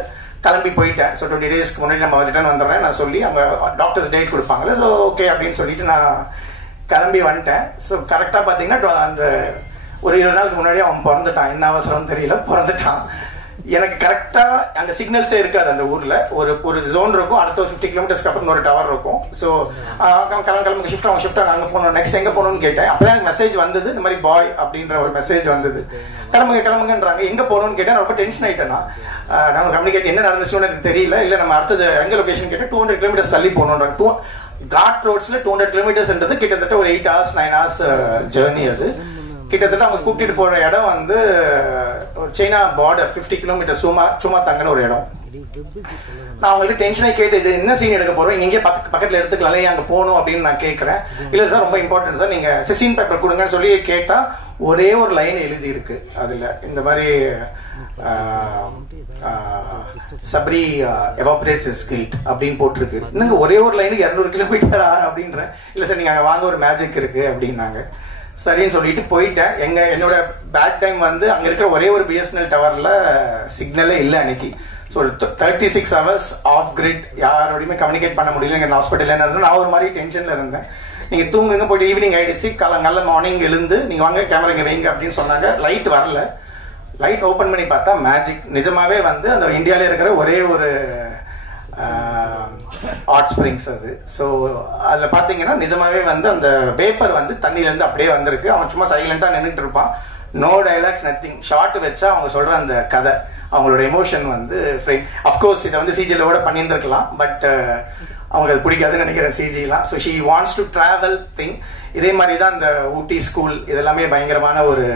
கிளம்பி போயிட்டேன். ஸோ 20 daysக்கு முன்னாடி நம்ம ரிட்டர்ன் வந்துடுறேன் நான் சொல்லி அவங்க டாக்டர்ஸ் டேட் கொடுப்பாங்கல்ல. ஸோ ஓகே அப்படின்னு சொல்லிட்டு நான் கிளம்பி வந்துட்டேன். ஸோ கரெக்டா பாத்தீங்கன்னா அந்த ஒரு 20 நாளுக்கு முன்னாடி அவன் பிறந்துட்டான். என்ன அவசரம் தெரியல, பிறந்துட்டான். எனக்கு கரெக்டா அங்க சிக்னல்ஸே இருக்காது அந்த ஊர்ல. ஒரு ஜோன் இருக்கும், அடுத்த ஒரு 50 கிலோமீட்டர்ஸ்க்கு அப்புறம் ஒரு டவர் இருக்கும். ஸோ கிளம்பு ஷிஃப்ட் நாங்க போனோம். நெக்ஸ்ட் எங்க போகணும்னு கேட்டேன். அப்பதான் எனக்கு மெசேஜ் வந்தது, இந்த மாதிரி பாய் அப்படின்ற ஒரு மெசேஜ் வந்தது. கிளம்புங்கன்றாங்க. எங்க போகணும்னு கேட்டேன். ரொம்ப டென்ஷன் ஆயிட்டேன்னா நான் கம்யூனிகேட் என்ன நடந்துச்சுன்னு எனக்கு தெரியல. இல்ல நம்ம அடுத்தது எங்க லொகேஷன் கேட்டேன். 200 கிலோமீட்டர்ஸ் தள்ளி போகணுன்றாங்க. காட் ரோட்ஸ்ல 200 கிலோமீட்டர்ஸ்ன்றது கிட்டத்தட்ட ஒரு 8 hours 9 hours ஜேர்னி. அது கிட்டத்தட்ட அவங்க கூட்டிட்டு போற இடம் வந்து சைனா பார்டர் 50 கிலோமீட்டர் சும்மா தங்கன ஒரு இடம். நான் அவங்களுக்கு டென்ஷனே கேட்டு இது என்ன சீன் எடுக்க போறோம், இங்கே பக்கத்துல எடுத்துக்கலாம், அங்க போகணும் அப்படின்னு நான் கேட்கறேன். இல்ல சார் ரொம்ப இம்பார்ட்டன்ட் சார், நீங்க சீன் பேப்பர் கொடுங்கன்னு சொல்லி கேட்டா ஒரே ஒரு லைன் எழுதி இருக்கு அதுல, இந்த மாதிரி சபரி எவாபரேட்ஸ் இஸ் கில்ட் அப்படின்னு போட்டிருக்கு. இன்னும் ஒரே ஒரு லைனுக்கு 200 கிலோமீட்டரா அப்படின்ற. இல்ல சார் நீங்க அங்க வாங்க, ஒரு மேஜிக் இருக்கு அப்படின்னாங்க. சரின்னு சொல்லிட்டு போயிட்டேன். என்னோட பேட் டைம் வந்து அங்க இருக்கிற ஒரே ஒரு பிஎஸ்என்எல் டவர்ல சிக்னலே இல்லை அன்னைக்கு. ஸோ 36 hours ஆஃப் கிரிட், யாரோடையுமே கம்யூனிகேட் பண்ண முடியல. எங்க ஹாஸ்பிட்டல் நான் ஒரு மாதிரி டென்ஷன்ல இருந்தேன். நீங்க தூங்குங்க, போயிட்டு ஈவினிங் ஆயிடுச்சு, நல்ல மார்னிங் எழுந்து நீங்க வாங்க கேமரா இங்க வைங்க அப்படின்னு சொன்னாங்க. லைட் வரல. லைட் ஓபன் பண்ணி பார்த்தா மேஜிக். நிஜமாவே வந்து அந்த இந்தியாவில இருக்கிற ஒரே ஒரு ஹாட் ஸ்பிரிங்ஸ் அது. ஸோ அதுல பாத்தீங்கன்னா நிஜமாவே வந்து அந்த வேப்பர் வந்து தண்ணியில இருந்து அப்படியே வந்திருக்கு. அவன் சும்மா சைலண்டா நின்றுட்டு இருப்பான். No dialogues, nothing. ஷார்ட் வச்சா அவங்க சொல்ற அந்த கதை, அவங்களோட எமோஷன் வந்து ஃப்ரேம். அஃப்கோர்ஸ் இதை வந்து சிஜில கூட பண்ணியிருந்திருக்கலாம், பட் அவங்களுக்கு அது பிடிக்காதுன்னு நினைக்கிறேன் சிஜிலாம். So she wants to travel thing. இதே மாதிரி தான் இந்த ஊட்டி ஸ்கூல் இதெல்லாமே பயங்கரமான ஒரு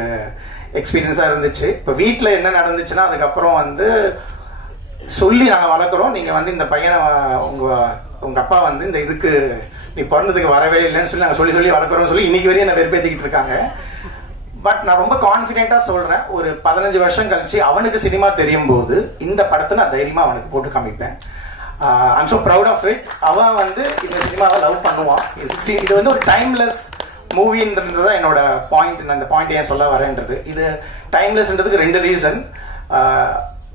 எக்ஸ்பீரியன்ஸா இருந்துச்சு. இப்போ வீட்டில் என்ன நடந்துச்சுன்னா, அதுக்கப்புறம் வந்து சொல்லி நாங்கள் வளர்க்குறோம், நீங்க வந்து இந்த பையனை உங்க அப்பா வந்து இந்த இதுக்கு நீ பிறந்ததுக்கு வரவே இல்லைன்னு சொல்லி நாங்கள் சொல்லி வளர்க்குறோம்னு சொல்லி இன்னைக்கு வரையும் என்ன வெறுப்பேற்றிக்கிட்டு இருக்காங்க. பட் நான் ரொம்ப கான்பிடென்டா சொல்றேன், ஒரு 15 வருஷம் கழிச்சு அவனுக்கு சினிமா தெரியும் போது இந்த படத்தை நான் தைரியமா அவனுக்கு போட்டு காமிப்பேன். I'm so proud of it. அவன் வந்து இந்த சினிமாவை லவ் பண்ணுவான். இது வந்து ஒரு டைம்லெஸ் மூவின்றது தான் என்னோட பாயிண்ட். நான் அந்த பாயிண்ட் ஏன் சொல்ல வரேன்றது, இது டைம்லெஸ்ன்றதுக்கு 2 ரீசன்.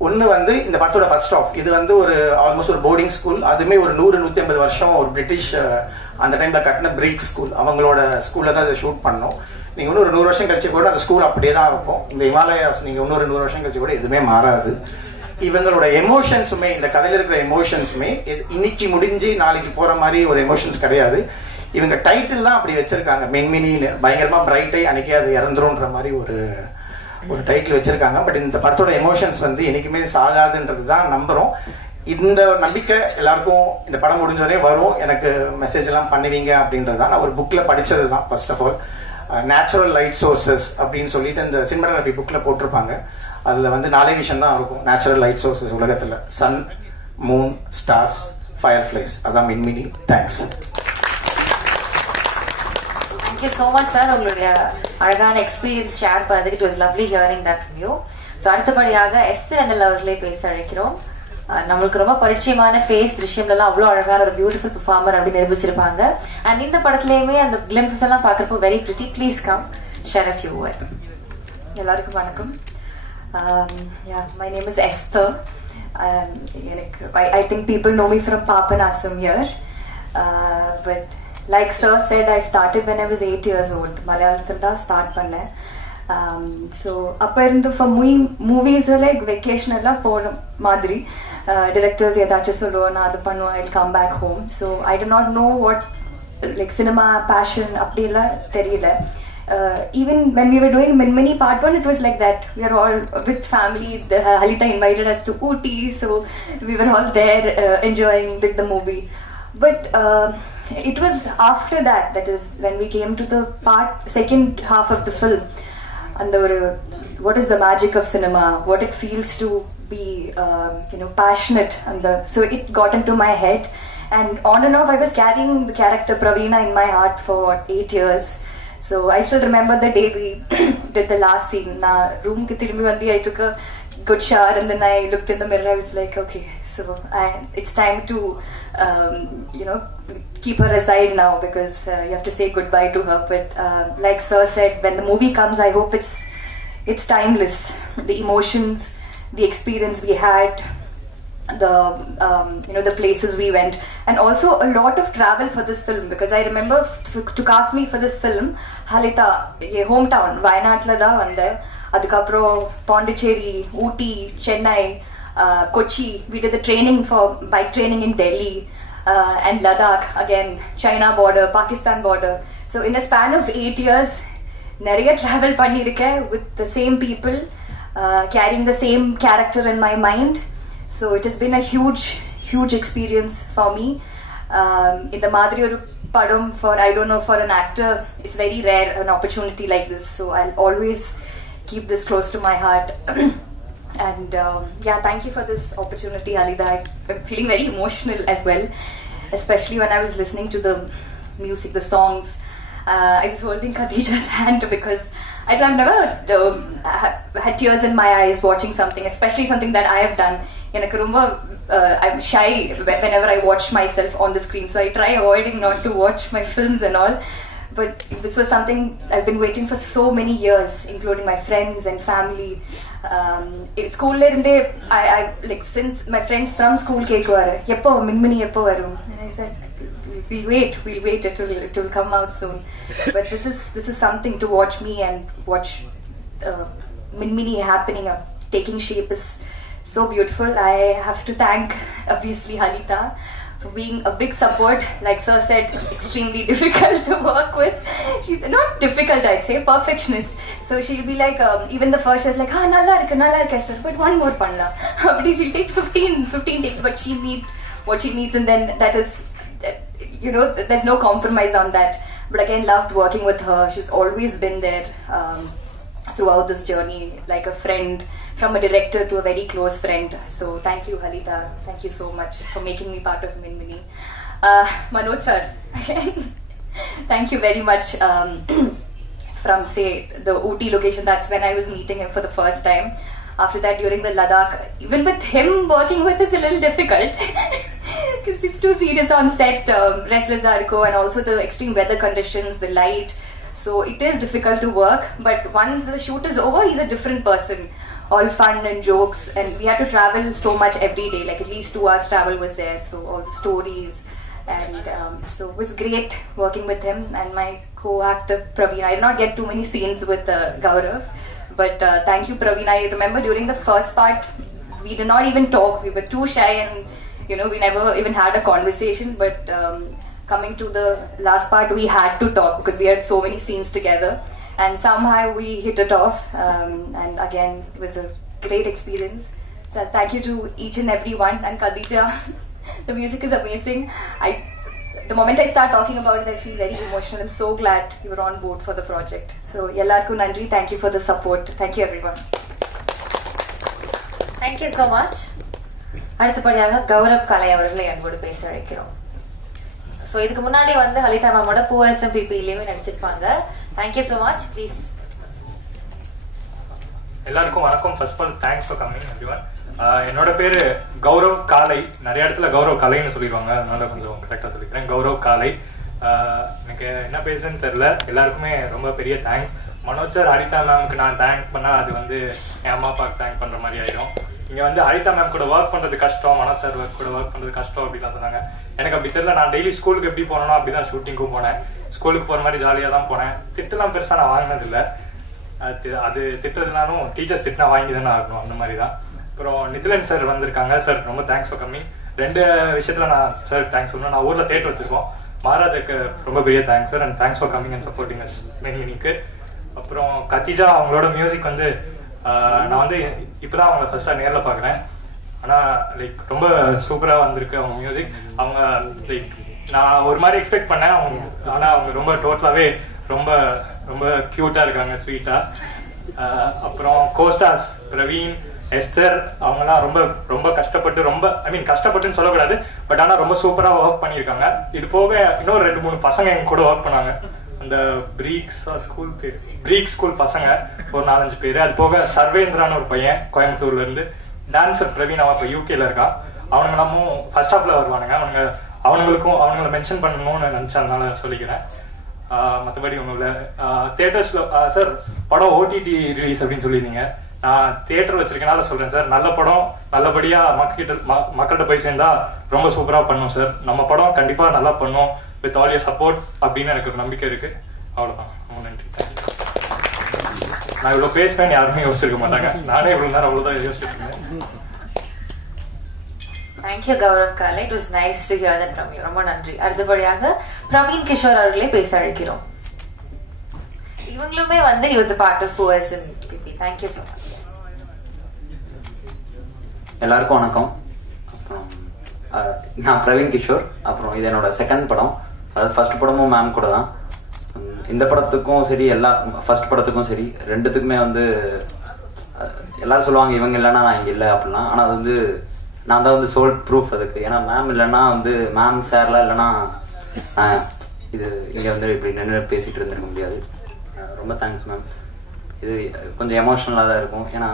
ஒன்னு வந்து இந்த படத்தோட ஃபர்ஸ்ட் ஆஃப், இது வந்து ஒரு ஆல்மோஸ்ட் ஒரு போர்டிங் ஸ்கூல். அதுமே ஒரு 100-150 வருஷம் ஒரு பிரிட்டிஷ் அந்த டைம்ல கட்டின பிரீக் ஸ்கூல், அவங்களோட ஸ்கூல்ல தான் இதை ஷூட் பண்ணோம். நீங்க இன்னும் ஒரு 100 வருஷம் கழிச்சு கூட அந்த ஸ்கூல் அப்படியே தான் இருக்கும். இந்த ஹிமாலயாஸ் நீங்க இன்னொரு 100 வருஷம் கழிச்சு கூட எதுவுமே மாறாது. இவங்களோட எமோஷன்ஸுமே, இந்த கதையில இருக்கிற எமோஷன்ஸுமே இன்னைக்கு முடிஞ்சு நாளைக்கு போற மாதிரி ஒரு எமோஷன்ஸ் கிடையாது. இவங்க டைட்டில் தான் அப்படி வச்சிருக்காங்க, மென்மினின்னு. பயங்கரமா பிரைட்டை அன்னைக்கே அது இறந்துரும்ன்ற மாதிரி ஒரு டைட்டில் வச்சிருக்காங்க. பட் இந்த படத்தோட எமோஷன்ஸ் வந்து என்னைக்குமே சாகாதுன்றது தான் நம்புறோம். இந்த நம்பிக்கை எல்லாருக்கும் இந்த படம் முடிஞ்சவரே வரும், எனக்கு மெசேஜ் எல்லாம் பண்ணுவீங்க அப்படின்றது தான். நான் ஒரு புக்ல படிச்சது தான். First of all natural light sources அப்படின்னு சொல்லிட்டு இந்த சினிமாட்டோகிராஃபி புக்ல போட்டிருப்பாங்க. அதுல வந்து 4 விஷயம் தான் இருக்கும் நேச்சுரல் லைட் சோர்சஸ் உலகத்துல: sun, moon, stars, fireflies. அதான் மின்மினி. Thanks. Thank you so much sir, உங்களுடைய அழகான எக்ஸ்பீரியன்ஸ் ஷேர் பண்ணதுக்கு. It was lovely hearing that from you. So அடுத்தபடியாக எஸ்தர் அண்ணல் அவர்களே பேச அழைக்கிறோம். நம்மளுக்கு ரொம்ப பரிச்சயமான ஃபேஸ், விஷயம்லாம் அவ்வளோ அழகான ஒரு பியூட்டிஃபுல் பெர்ஃபார்மர் அப்படி நிரூபிச்சிருப்பாங்க. அண்ட் இந்த படத்துலயுமே அந்த கிளிம்சஸ் எல்லாம் பாக்குறப்போ very pretty. Please come share a few words. எல்லாருக்கும் வணக்கம். My name is Esther. I think people know me from Papanasam here, but like sir said, I started when I was 8 years old. Malayalam da start panna. So appa irundhu for movies like vacation ella pora madri directors edachu solluva na adu pannuva, I'll come back home. So I did not know what like cinema passion appadila theriyala. Even when we were doing Minmini part 1, it was like that. We are all with family. Halita invited us to Ooty, so we were all there enjoying with the movie. But it was after that, that is when we came to the second half of the film, and what is the magic of cinema, what it feels to be passionate, and so it got into my head, and on and off I was carrying the character Praveena in my heart for 8 years. So I still remember the day we did the last scene. Na room ki thirumbi vandi, I took a good shower and then I looked in the mirror. I was like, okay, so it's time to keep her aside now, because you have to say goodbye to her. But like sir said, when the movie comes, I hope it's timeless. The emotions, the experience we had, the places we went, and also a lot of travel for this film, because I remember to cast me for this film, Halita ye hometown Wayanad la da vanda, adukapro Pondicherry, Ooty, Chennai, Kochi. We did the training for bike training in Delhi, and Ladakh, again China border, Pakistan border. So in a span of 8 years nariya travel pannirukken with the same people, carrying the same character in my mind. So it has been a huge experience for me. In the Madri oru padam, for I don't know, for an actor it's very rare an opportunity like this, so I'll always keep this close to my heart. And thank you for this opportunity, Halida. I'm feeling very emotional as well, especially when I was listening to the music, the songs. I was holding Khadija's hand because I've never had tears in my eyes watching something, especially something that I have done. I'm shy whenever I watch myself on the screen, so I try avoiding not to watch my films and all. But this was something I've been waiting for so many years, including my friends and family. School I like since my friends from school kekkuvaru eppo minmini eppo varum, and I said we'll wait, it will come out soon. But this is something to watch me and watch minmini happening, taking shape is so beautiful. I have to thank obviously Halita for being a big support. Like sir said, extremely difficult to work with. She's not difficult, I'd say, perfectionist. So she'll be like, even the first is like, nalla irukku sir, but one more panna. But she'll take 15 takes, but she'll need what she needs, and then that is, there's no compromise on that. But again, loved working with her. She's always been there throughout this journey, like a friend, from a director to a very close friend. So thank you, Halita. Thank you so much for making me part of Minmini. Manoj sir, thank you very much. From say the Ooty location, that's when I was meeting him for the first time. After that, during the Ladakh, even with him working with is a little difficult because he's too serious on set, restless Arco, and also the extreme weather conditions, the light. So it is difficult to work, but once the shoot is over, he's a different person. All fun and jokes, and we had to travel so much every day, like at least 2 hours travel was there, so all the stories, and so it was great working with him. And my co-actor Praveen, I did not get too many scenes with Gaurav, but thank you Praveen. I remember during the first part we did not even talk, we were too shy, and we never even had a conversation, but coming to the last part we had to talk because we had so many scenes together, and somehow we hit it off, and again it was a great experience. So thank you to each and every one, and Khadija, the music is amazing. The moment I start talking about it, I feel very emotional. I'm so glad you were on board for the project. So ellarku nandri, thank you for the support. Thank you everyone. Thank you so much. அடுத்தபடியாக கௌரவ் கலை அவர்களை அன்போடு பேச அழைக்கிறோம். So இதுக்கு முன்னாடி வந்து ஹலிதா மேமோட POSMPP-லயுமே நடிச்சிருப்பாங்க. Thank you so much. ப்ளீஸ். எல்லாருக்கும் வணக்கம். First of all thanks for coming everyone. என்னோட பேரு கௌரவ் காலை. நிறைய இடத்துல கௌரவ் கலைன்னு சொல்லிடுவாங்க, அதனால கொஞ்சம் கரெக்டா சொல்லிக்கிறேன். கௌரவ் காலை. எனக்கு என்ன பேசுறதுன்னு தெரியல. எல்லாருக்குமே ரொம்ப பெரிய தேங்க்ஸ். மனோஜ் சார், ஹரிதா மேம்க்கு நான் தேங்க் பண்ணா அது வந்து என் அம்மா அப்பாவுக்கு தேங்க் பண்ற மாதிரி ஆயிடும். இங்க வந்து ஹரிதா மேம் கூட ஒர்க் பண்றது கஷ்டம், மனோஜ் சார் கூட ஒர்க் பண்றது கஷ்டம் அப்படின்னு சொன்னாங்க. எனக்கு அப்படி தெரியல. நான் டெய்லி ஸ்கூலுக்கு எப்படி போனோம் அப்படிதான் ஷூட்டிங்கும் போனேன். ஸ்கூலுக்கு போற மாதிரி ஜாலியா தான் போனேன். திட்டெல்லாம் பெருசா நான் வாங்கினது இல்ல. அது திட்டுறதுனாலும் டீச்சர்ஸ் திட்டினா வாங்கி தானே ஆகணும், அந்த மாதிரி தான். அப்புறம் நிதிலன் சார் வந்திருக்காங்க. சார் ரொம்ப தேங்க்ஸ் ஃபார் கம்மிங். 2 விஷயத்துல நான் சார் தேங்க்ஸ் சொல்லணும். நான் ஊர்ல தேட்டர் வச்சிருக்கோம். மகாராஜாக்கு ரொம்ப பெரிய thanks sir, and thanks for coming and supporting us மெயினிக்கு. அப்புறம் கத்திஜா, அவங்களோட மியூசிக் வந்து நான் வந்து இப்பதான் அவங்க ஃபர்ஸ்டா நேர்ல பாக்குறேன். ஆனா லைக் ரொம்ப சூப்பரா வந்திருக்கு அவங்க மியூசிக். அவங்க லைக் நான் ஒரு மாதிரி எக்ஸ்பெக்ட் பண்ணேன் அவங்க, ஆனா அவங்க ரொம்ப டோட்டலாவே ரொம்ப ரொம்ப கியூட்டா இருக்காங்க, ஸ்வீட்டா. அப்புறம் கோஸ்டாஸ் பிரவீன், எஸ்தர், அவங்கலாம் ரொம்ப ரொம்ப கஷ்டப்பட்டு, ரொம்ப கஷ்டப்பட்டுன்னு சொல்லக்கூடாது, பட் ஆனா ரொம்ப சூப்பரா ஒர்க் பண்ணிருக்காங்க. இது போக இன்னொரு 2-3 பசங்க எங்க கூட ஒர்க் பண்ணாங்க. அந்த பிரீக் ஸ்கூல் பசங்க ஒரு 4-5 பேரு. அது போக சர்வேந்திரான்னு ஒரு பையன் கோயம்புத்தூர்ல இருந்து, டான்சர் பிரவீன், அவன் இப்ப யூகேல இருக்கான். அவனுங்களாமும் ஃபர்ஸ்ட் ஹாப்ல வருவானுங்க. அவங்களை மென்ஷன் பண்ணணும்னு நினைச்சதுனால சொல்லிக்கிறேன். மற்றபடி ஒண்ணுல தியேட்டர்ஸ்ல சார் படம் OTT ரிலீஸ் அப்படின்னு சொல்லிருந்தீங்க. நான் தியேட்டர் வச்சிருக்கனால சொல்றேன் சார், நல்ல படம் நல்லபடியா மக்கள்கிட்ட போய் சேர்ந்தா ரொம்ப சூப்பரா பண்ணும் சார். நம்ம படம் கண்டிப்பா நல்லா பண்ணும் வித் ஆல் யுவர் சப்போர்ட் அப்படின்னு எனக்கு ஒரு நம்பிக்கை இருக்கு. அவ்வளவுதான். ரொம்ப நன்றி. நான் இவ்வளவு பேசுவேன் யாருமே யோசிச்சிருக்க மாட்டாங்க. நானே இவ்வளவு நேரம் அவ்வளவுதான் யோசிச்சுட்டு இருந்தேன். Thank you Gaurav Kale. It was nice to hear that from you. ரொம்ப நன்றி. அடுத்தபடியாக பிரவீன் கிஷோர் அவர்களை பேச அழைக்கிறோம். இவங்களுமே வந்து he was a part of POSMPP. Thank you so much. எல்லாருக்கும் வணக்கம். நான் பிரவீன் கிஷோர். அப்புறம் இது என்னோட செகண்ட் படம். அதாவது ஃபர்ஸ்ட் படமும் மேம் கூட தான். இந்த படத்துக்கும் சரி, ஃபர்ஸ்ட் படத்துக்கும் சரி, 2த்துக்குமே வந்து எல்லாரும் சொல்லுவாங்க இவங்க இல்லைன்னா நான் இங்க இல்லை அப்படிலாம். ஆனா அது வந்து நான் தான் வந்து சோல் ப்ரூஃப் அதுக்கு. ஏன்னா மேம் இல்லைன்னா வந்து மேம் சார்லாம் இல்லைன்னா இது இங்க வந்து இப்படி நின்று பேசிட்டு இருந்திருக்க முடியாது. ரொம்ப தேங்க்ஸ் மேம். இது கொஞ்சம் எமோஷனலாக தான் இருக்கும். ஏன்னா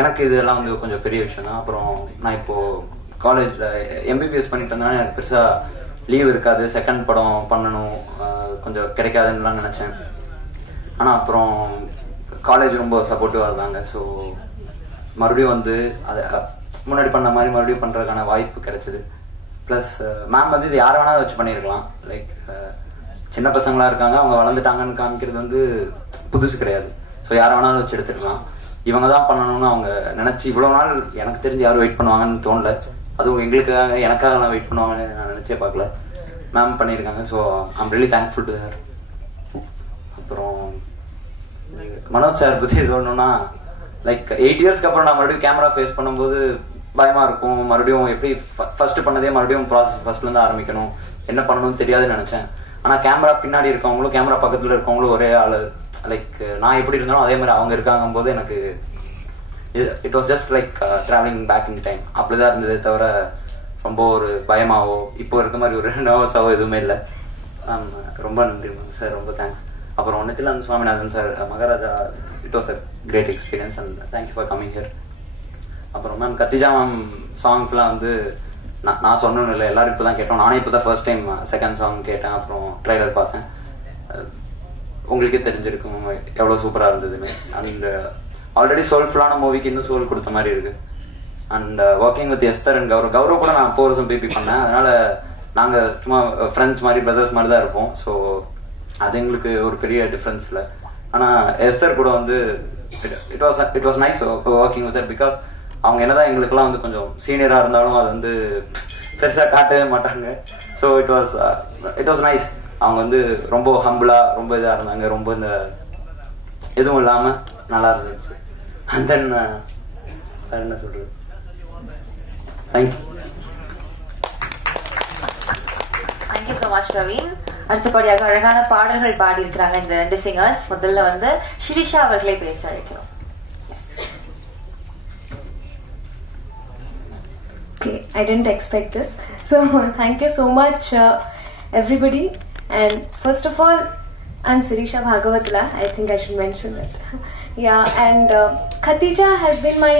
எனக்கு இதெல்லாம் வந்து கொஞ்சம் பெரிய விஷயம் தான். அப்புறம் நான் இப்போ காலேஜில் எம்பிபிஎஸ் பண்ணிட்டு இருந்தேன்னா எனக்கு பெருசாக லீவ் இருக்காது, செகண்ட் படம் பண்ணணும் கொஞ்சம் கிடைக்காதுன்னுலாம் நினச்சேன். ஆனால் அப்புறம் காலேஜ் ரொம்ப சப்போர்ட்டிவாக இருந்தாங்க. ஸோ மறுபடியும் வந்து அதை முன்னாடி பண்ண மாதிரி மறுபடியும் பண்ணுறதுக்கான வாய்ப்பு கிடைச்சிது. ப்ளஸ் மேம் வந்து இது யாரை வேணாலும் வச்சு பண்ணியிருக்கலாம். லைக் சின்ன பசங்களாக இருக்காங்க, அவங்க வளர்ந்துட்டாங்கன்னு காமிக்கிறது வந்து புதுசு கிடையாது. ஸோ யாரை வேணாலும் வச்சு எடுத்துருக்கலாம். இவங்க தான் பண்ணணும்னு அவங்க நினச்சி இவ்வளோ நாள் எனக்கு தெரிஞ்சு யாரும் வெயிட் பண்ணுவாங்கன்னு தோணல. அதுவும் எங்களுக்காக எனக்காக நான் வெயிட் பண்ணுவாங்கன்னு நான் நினச்சே பார்க்கல. மேம் பண்ணியிருக்காங்க. So I'm really thankful to her. அப்புறம் மனோஜ் சார் பற்றி சொல்லணும்னா லைக் 8 இயர்ஸ்க்கு அப்புறம் நான் மறுபடியும் கேமரா ஃபேஸ் பண்ணும்போது பயமா இருக்கும். மறுபடியும் எப்படி ஃபர்ஸ்ட் பண்ணதே மறுபடியும் ப்ராசஸ் ஃபர்ஸ்ட்ல இருந்து ஆரம்பிக்கணும், என்ன பண்ணணும்னு தெரியாதுன்னு நினைச்சேன். ஆனா கேமரா பின்னாடி இருக்கவங்களும் கேமரா பக்கத்துல இருக்கவங்களும் ஒரே ஆளு. லைக் நான் எப்படி இருந்தாலும் அதே மாதிரி அவங்க இருக்காங்க போது எனக்கு it was just like travelling back in time. அப்படிதான் இருந்ததே தவிர ரொம்ப ஒரு பயமாவோ இப்போ இருக்க மாதிரி ஒரு நர்வஸாவோ எதுவுமே இல்லை. ரொம்ப நன்றி சார், ரொம்ப தேங்க்ஸ். அப்புறம் Nithilanandha Swaminathan sir, Maharaja, it was a great experience and thank you for coming here. அப்புறம் மேம் கத்திஜா மேம் சாங்ஸ்லாம் வந்து நான் சொன்னோன்னு இல்லை, எல்லாரும் இப்போ தான் கேட்டோம். நானே இப்போ தான் ஃபர்ஸ்ட் டைம் செகண்ட் சாங் கேட்டேன். அப்புறம் ட்ரைலர் பார்த்தேன். உங்களுக்கே தெரிஞ்சிருக்கும் எவ்வளோ சூப்பராக இருந்ததுன்னு. அண்ட் ஆல்ரெடி சோல்ஃபுல்லான மூவிக்கு இன்னும் சோல் கொடுத்த மாதிரி இருக்கு. And working with Esther and Gaurav கூட நான் 4 வருஷம் பிபி பண்ணேன். அதனால நாங்கள் சும்மா ஃப்ரெண்ட்ஸ் மாதிரி பிரதர்ஸ் மாதிரி தான் இருப்போம். ஸோ அது எங்களுக்கு ஒரு பெரிய டிஃப்ரென்ஸ் இல்லை. ஆனால் எஸ்தர் கூட வந்து it was nice working with her. Because அவங்க என்னதான் எங்களுக்குலாம் வந்து கொஞ்சம் சீனியரா இருந்தாலும் அது வந்து பெருசா காட்டவே மாட்டாங்க. So it was nice. அவங்க வந்து ரொம்ப ஹம்பிளா ரொம்ப இதா இருந்தாங்க, ரொம்ப இந்த எதுவும் இல்லாம நல்லா இருந்துச்சு. அண்ட் தென் வேற என்ன சொல்றது, thank you. Thank you so much Praveen. அடுத்தபடியாக அழகான பாடல்கள் பாடி இருக்கிறாங்க இந்த 2 சிங்கர்ஸ். முதல்ல வந்து ஷிரிஷா அவர்களை பேச அழைக்கிறோம். Okay, I didn't expect this. So thank you so much everybody. And first of all, I'm Sirisha Bhagavatula. I think I should mention that. Yeah, and Khatija has been my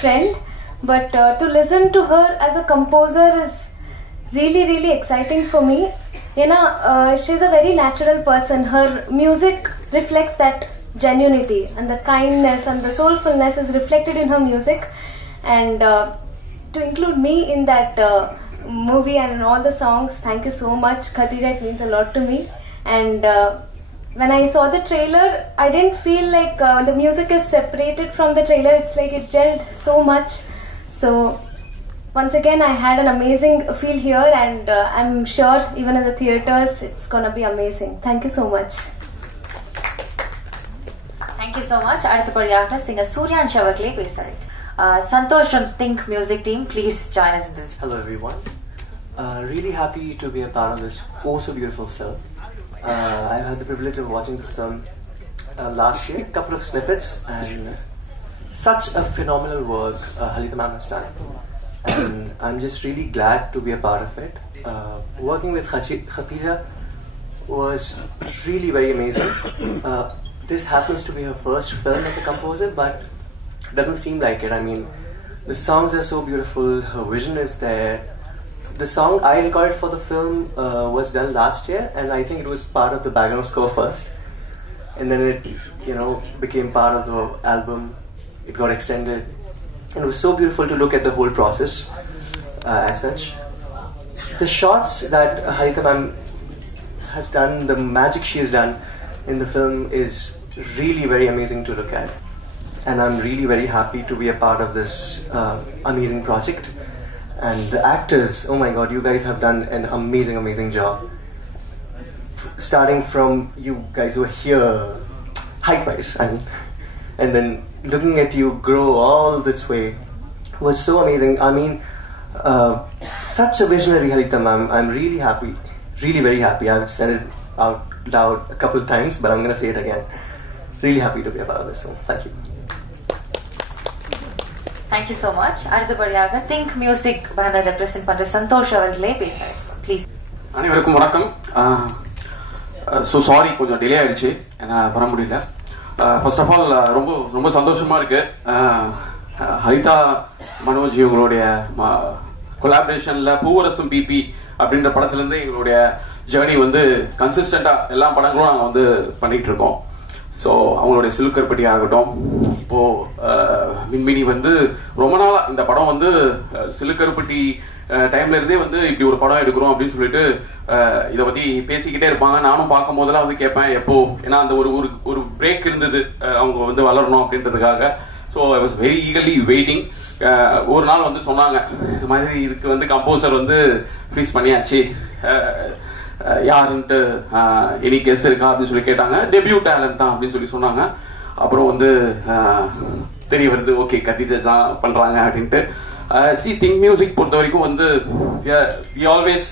friend, but to listen to her as a composer is really, really exciting for me. You know, she's a very natural person. Her music reflects that genuinity, and the kindness and the soulfulness is reflected in her music. And to include me in that movie and all the songs, thank you so much, Khatija. It means a lot to me. And when I saw the trailer, I didn't feel like the music is separated from the trailer. It's like it gelled so much. So once again, I had an amazing feel here, and I'm sure even in the theaters it's gonna be amazing. Thank you so much. Thank you so much. அடுத்தபடியாக singer Suryansh அவர்களே பேசுறாரு. Santosh from Think Music team, please join us in this. Hello everyone. Really happy to be a part of this oh so beautiful film. I've had the privilege of watching this film last year, a couple of snippets, and such a phenomenal work Halita ma'am has done. And I'm just really glad to be a part of it. Working with Khatija was really very amazing. This happens to be her first film as a composer, but doesn't seem like it. I mean, the songs are so beautiful, her vision is there. The song I recorded for the film was done last year, and I think it was part of the background score first, and then it, you know, became part of the album. It got extended, and it was so beautiful to look at the whole process as such. The shots that Halita ma'am has done, the magic she has done in the film is really very amazing to look at. And I'm really very happy to be a part of this amazing project. And the actors, oh my god, you guys have done an amazing job. Starting from you guys who are here, height-wise, I mean, and then looking at you grow all this way was so amazing. I mean, such a visionary Halita ma'am. I'm really happy, really very happy. I've said it out loud a couple of times, but I'm going to say it again. Really happy to be a part of this film. Thank you. Thank you so much. அடுத்தபடியாக think music banner represent பண்ற சந்தோஷ் அவர்களே பேசுறாரு. Please. அனைவருக்கும் வணக்கம். So sorry, கொஞ்சம் delay ஆயிடுச்சு, ஏன்னா வர முடியல. ஃபர்ஸ்ட் ஆஃப் ஆல் ரொம்ப ரொம்ப சந்தோஷமா இருக்கு. ஹரிதா மனோஜ் இவங்களுடைய கொலாபரேஷன்ல பூவரசும் பிபி அப்படின்ற படத்துல இருந்து எங்களுடைய ஜேர்னி வந்து கன்சிஸ்டண்டா எல்லா படங்களும் நாங்க வந்து பண்ணிட்டு இருக்கோம். ஸோ அவங்களுடைய சிலுக்கற்பட்டி ஆகட்டும், இப்போ மின்மினி வந்து ரொம்ப நாளா இந்த படம் வந்து சிலுக்கற்பட்டி டைம்ல இருந்தே வந்து இப்படி ஒரு படம் எடுக்கிறோம் அப்படின்னு சொல்லிட்டு இதை பத்தி பேசிக்கிட்டே இருப்பாங்க. நானும் பார்க்கும் போதெல்லாம் வந்து கேட்பேன் எப்போ, ஏன்னா அந்த ஒரு பிரேக் இருந்தது அவங்க வந்து வளரணும் அப்படின்றதுக்காக. So I was very eagerly waiting. ஒரு நாள் வந்து சொன்னாங்க இது மாதிரி இதுக்கு வந்து கம்போசர் வந்து ஃப்ரீஸ் பண்ணியாச்சு, யாருன்ட்டு எனி கெஸ் இருக்கா அப்படின்னு சொல்லி கேட்டாங்க. டெபியூ டேலண்ட் தான் அப்படின்னு சொல்லி சொன்னாங்க. அப்புறம் வந்து தெரிய வருது ஓகே கத்திஜா தான் பண்றாங்க அப்படின்ட்டு. திங்க் மியூசிக் பொறுத்த வரைக்கும் வந்து we always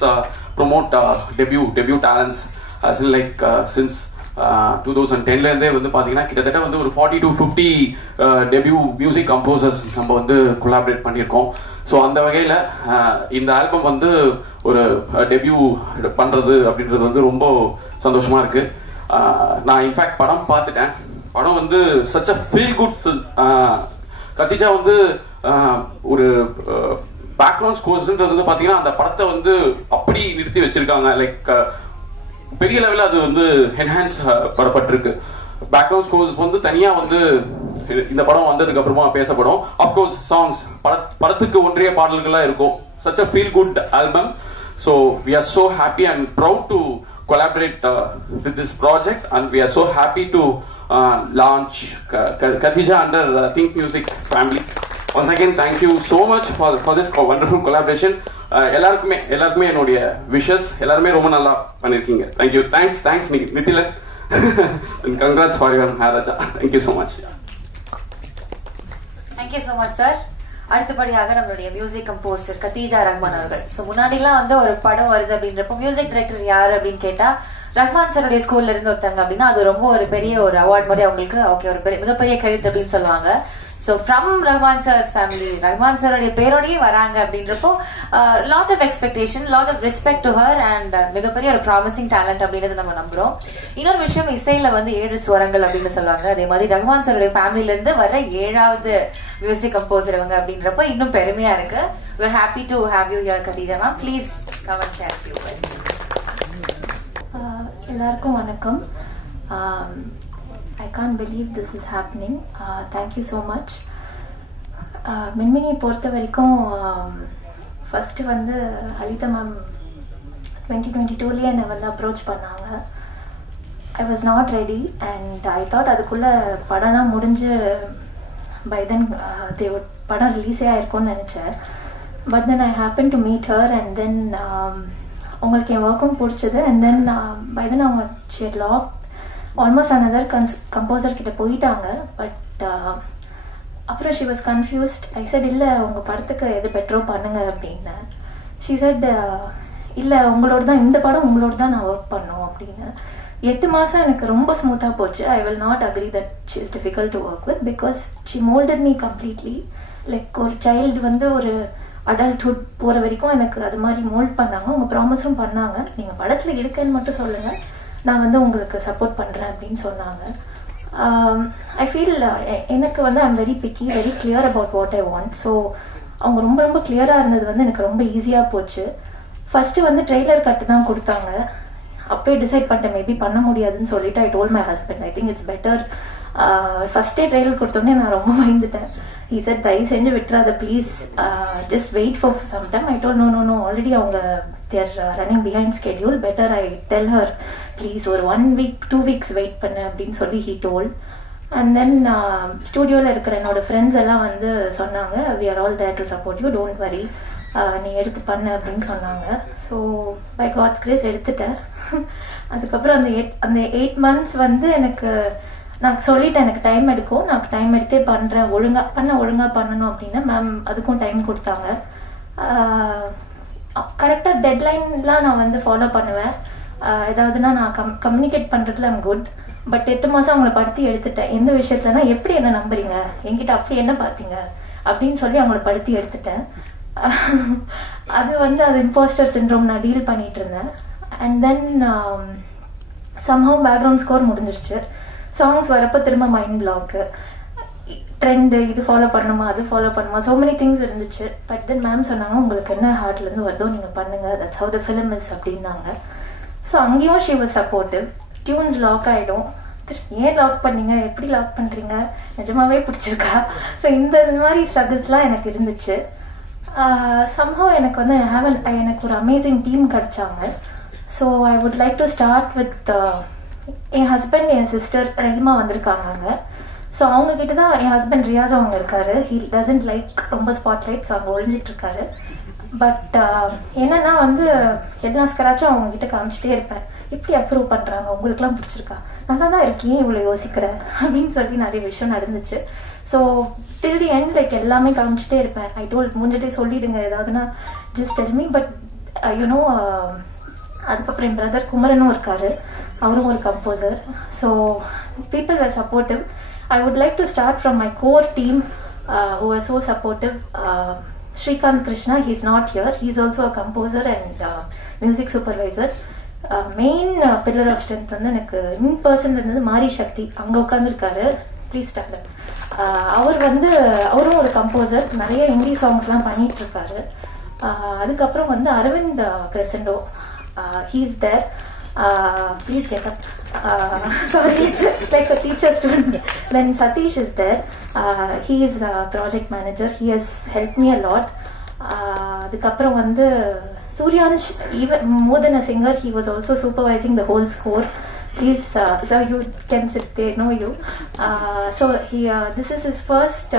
promote debut talents as in like since 2010ல இருந்தே வந்து பாத்தீங்கன்னா கிட்டத்தட்ட வந்து ஒரு 40 to 50 டெபியூ மியூசிக் கம்போசர்ஸ் நம்ம வந்து கொலாபரேட் பண்ணியிருக்கோம். ஸோ அந்த வகையில இந்த ஆல்பம் வந்து ஒரு டெபியூ பண்றது அப்படின்றது வந்து ரொம்ப சந்தோஷமா இருக்கு. நான் இன்ஃபேக்ட் படம் பார்த்துட்டேன். படம் வந்து such a feel good film. Khadija வந்து ஒரு பேக்ரவுண்ட் ஸ்கோர்ஸ்ன்றது வந்து பாத்தீங்கன்னா அந்த படத்தை வந்து அப்படி நிறுத்தி வச்சிருக்காங்க. லைக் பெரிய லெவலில் அது வந்து என்ஹான்ஸ் பண்ணப்பட்டிருக்கு. பேக்ரவுண்ட் ஸ்கோர்ஸ் வந்து தனியா வந்து இந்த படம் வந்ததுக்கு அப்புறமா பேசப்படும். அப்கோர்ஸ் சாங்ஸ் படத்துக்கு ஒன்றிய பாடல்களா இருக்கும். Such a feel good album. So we are so happy and proud to collaborate with this project, and we are so happy to launch Katija under Think Music family. Once again, thank you so much for this wonderful collaboration. எல்லாருக்குமே என்னுடைய wishes. எல்லாருமே ரொம்ப நல்லா பண்ணிருக்கீங்க. Thank you. Thanks Nithilan. And congrats for your Maharaja. Thank you so much. Thank you so much sir. அடுத்தபடியாக நம்மளுடைய music composer Khadija Rahman அவர்கள். So முன்னாடி எல்லாம் வந்து ஒரு படம் வருது அப்படின்றப்போ மியூசிக் டைரக்டர் யாரு அப்படின்னு கேட்டா ரஹ்மான் சாருடைய ஸ்கூல்ல இருந்து ஒருத்தங்க அப்படின்னா அது ரொம்ப ஒரு பெரிய ஒரு அவார்ட் மாதிரி அவங்களுக்கு ஓகே ஒரு மிகப்பெரிய கிரெடிட் அப்படின்னு சொல்லுவாங்க. So from Rahman sir's family, Rahman sir உடைய பேரோடயே வராங்க அப்படின்றப்போ lot of expectation, lot of respect to her and மிகப்பெரிய ஒரு promising talent அப்படின்றது நம்ம நம்புறோம். இன்னொரு விஷயம் இசையில வந்து 7 ஸ்வரங்கள் அப்படின்னு சொல்லுவாங்க. அதே மாதிரி ரஹ்மான் sir உடைய ஃபேமிலில இருந்து வர 7வது மியூசிக் கம்போசர் இவங்க அப்படின்றப்போ இன்னும் பெருமையா இருக்கு. We are happy to have you here Khadija ma'am. Please come and share a few words. எல்லாருக்கும் வணக்கம். I can't believe this is happening. Thank you so much. மின்மினி பொறுத்த வரைக்கும் ஃபர்ஸ்ட் வந்து ஹலிதா மேம் 2022 என்னை வந்து அப்ரோச் பண்ணாங்க. I was not ready and I thought அதுக்குள்ள படம்லாம் முடிஞ்சு by then படம் ரிலீஸே ஆயிருக்கும்னு நினைச்சேன். But then I happened to meet her and then உங்களுக்கு என் ஒர்க்கும் பிடிச்சது. And then by then அவங்க she had locked almost another composer கிட்ட போயிட்டாங்க. பட் அப்புறம் she was confused. I said இல்ல உங்க படத்துக்கு எது பெட்டரோ பண்ணுங்க அப்படின்னு. she said இல்ல உங்களோட தான் இந்த படம் உங்களோட தான் நான் ஒர்க் பண்ணோம் அப்படின்னு. 8 மாசம் எனக்கு ரொம்ப ஸ்மூத்தா போச்சு. I will not agree that she is difficult to work with because she molded me completely. Like ஒரு சைல்டு வந்து ஒரு அடல்ட்ஹுட் போற வரைக்கும் எனக்கு அது மாதிரி மோல்ட் பண்ணாங்க. அவங்க ப்ராமிஸும் பண்ணாங்க, நீங்க படத்துல இருக்கேன்னு மட்டும் சொல்லுங்க, நான் வந்து உங்களுக்கு சப்போர்ட் பண்றேன் அப்படின்னு சொன்னாங்க. ஐ ஃபீல் எனக்கு வந்து I'm very piggy, very clear about what I want. So அவங்க ரொம்ப ரொம்ப கிளியரா இருந்தது வந்து எனக்கு ரொம்ப ஈஸியா போச்சு. ஃபர்ஸ்ட் வந்து ட்ரெய்லர் கட்டு தான் கொடுத்தாங்க. அப்பயே டிசைட் பண்ணிட்டேன் மேபி பண்ண முடியாதுன்னு சொல்லிட்டு I told my husband I think it's better. ஃபர்ஸ்டே ட்ரெய்லர் கொடுத்தோடனே நான் ரொம்ப பயந்துட்டேன். he said தயவு செஞ்சு விட்டுறாத please, just wait for some time. I told no already அவங்க they're running behind schedule, better I tell her please ஒரு 1 week 2 weeks வெயிட் பண்ணு அப்படின்னு சொல்லி he told. அண்ட் தென் ஸ்டூடியோவில் இருக்கிற என்னோட ஃப்ரெண்ட்ஸ் எல்லாம் வந்து சொன்னாங்க we are all there to support you, don't worry, நீ எடுத்து பண்ணு அப்படின்னு சொன்னாங்க. ஸோ பை காட்ஸ் கிரேஸ் எடுத்துட்டேன். அதுக்கப்புறம் அந்த 8 months வந்து எனக்கு நான் சொல்லிட்டேன் எனக்கு டைம் எடுக்கும், நான் டைம் எடுத்தே பண்றேன், ஒழுங்கா பண்ணணும் அப்படின்னா மேம் அதுக்கும் டைம் கொடுத்தாங்க. கரெக்டா டெட்லைன்லாம் நான் வந்து ஃபாலோ பண்ணுவேன். ஏதாவதுன்னா நான் கம்யூனிகேட் பண்றதுல ஐம் குட். பட் 8 மாசம் அவங்கள படுத்தி எடுத்துட்டேன். எந்த விஷயத்துலனா எப்படி என்ன நம்புறீங்க, என்கிட்ட அப்படி என்ன பாத்தீங்க அப்படின்னு சொல்லி அவங்கள படுத்தி எடுத்துட்டேன். அது வந்து அது இம்போஸ்டர் சிண்ட்ரோம் நான் டீல் பண்ணிட்டு இருந்தேன். And then somehow background score முடிஞ்சிருச்சு. சாங்ஸ் வரப்போ திரும்ப மைண்ட் பிளாக்கு, ட்ரெண்டு, இது ஃபாலோ பண்ணுமா அது ஃபாலோ பண்ணுமா, so many திங்ஸ் இருந்துச்சு. பட் தென் மேம் சொன்னாங்க உங்களுக்கு என்ன ஹார்ட்லேருந்து வருதோ நீங்கள் பண்ணுங்க, that's how the film is அப்படின்னாங்க. ஸோ அங்கேயும் she was supportive. Tunes lock ஆகிடும், ஏன் லாக் பண்ணீங்க, எப்படி லாக் பண்ணுறீங்க, நிஜமாவே பிடிச்சிருக்கா. ஸோ இந்த மாதிரி ஸ்ட்ரகிள்ஸ்லாம் எனக்கு இருந்துச்சு. சம்ஹவ் எனக்கு வந்து எனக்கு ஒரு அமேசிங் டீம் கிடைச்சாங்க. So I would like to start with N husband, N sister Rahima வந்திருக்காங்க அங்கே. ஸோ அவங்க கிட்ட தான் என் ஹஸ்பண்ட் ரியாஸ் அவங்க இருக்காரு. ஹி டசன்ட் லைக் ரொம்ப ஸ்பாட்லைட், ஸோ அங்கே ஒழிஞ்சிட்டு இருக்காரு. பட் என்னன்னா வந்து எல்லா ஸ்க்ராச்சும் அவங்க கிட்ட காமிச்சிட்டே இருப்பேன். இப்படி அப்ரூவ் பண்றாங்க, உங்களுக்குலாம் பிடிச்சிருக்கா, நல்லா தான் இருக்கேன், இவ்வளோ யோசிக்கிற அப்படின்னு சொல்லி நிறைய விஷயம் நடந்துச்சு. So till the end like எல்லாமே காமிச்சிட்டே இருப்பேன். ஐ டோல்ட் முன்னாடியே சொல்லிடுங்க ஏதாவதுன்னா just tell me. But you know அதுக்கப்புறம் என் பிரதர் குமரனும் இருக்காரு, அவரும் ஒரு composer. So people were supportive. I would like to start from my core team who are so supportive. Srikanth Krishna, he's not here. He's also a composer and music supervisor. Main pillar of strength வந்து எனக்கு in person இருந்தது மாரி சக்தி, அங்கே உட்காந்துருக்காரு. Please start. அவரும் ஒரு composer, நிறைய ஹிந்தி சாங்ஸ்லாம் பண்ணிட்டு இருக்காரு. அதுக்கப்புறம் வந்து Aravind Crescendo, he's there. Please get up. Sorry, it's like a teacher student. Then Satish is there. He is a project manager. He has helped me a lot. அதுக்கப்புறம் வந்து Suryansh, even more than a singer, he was also supervising the whole score. Please, so you can sit, they know you. So this is his first,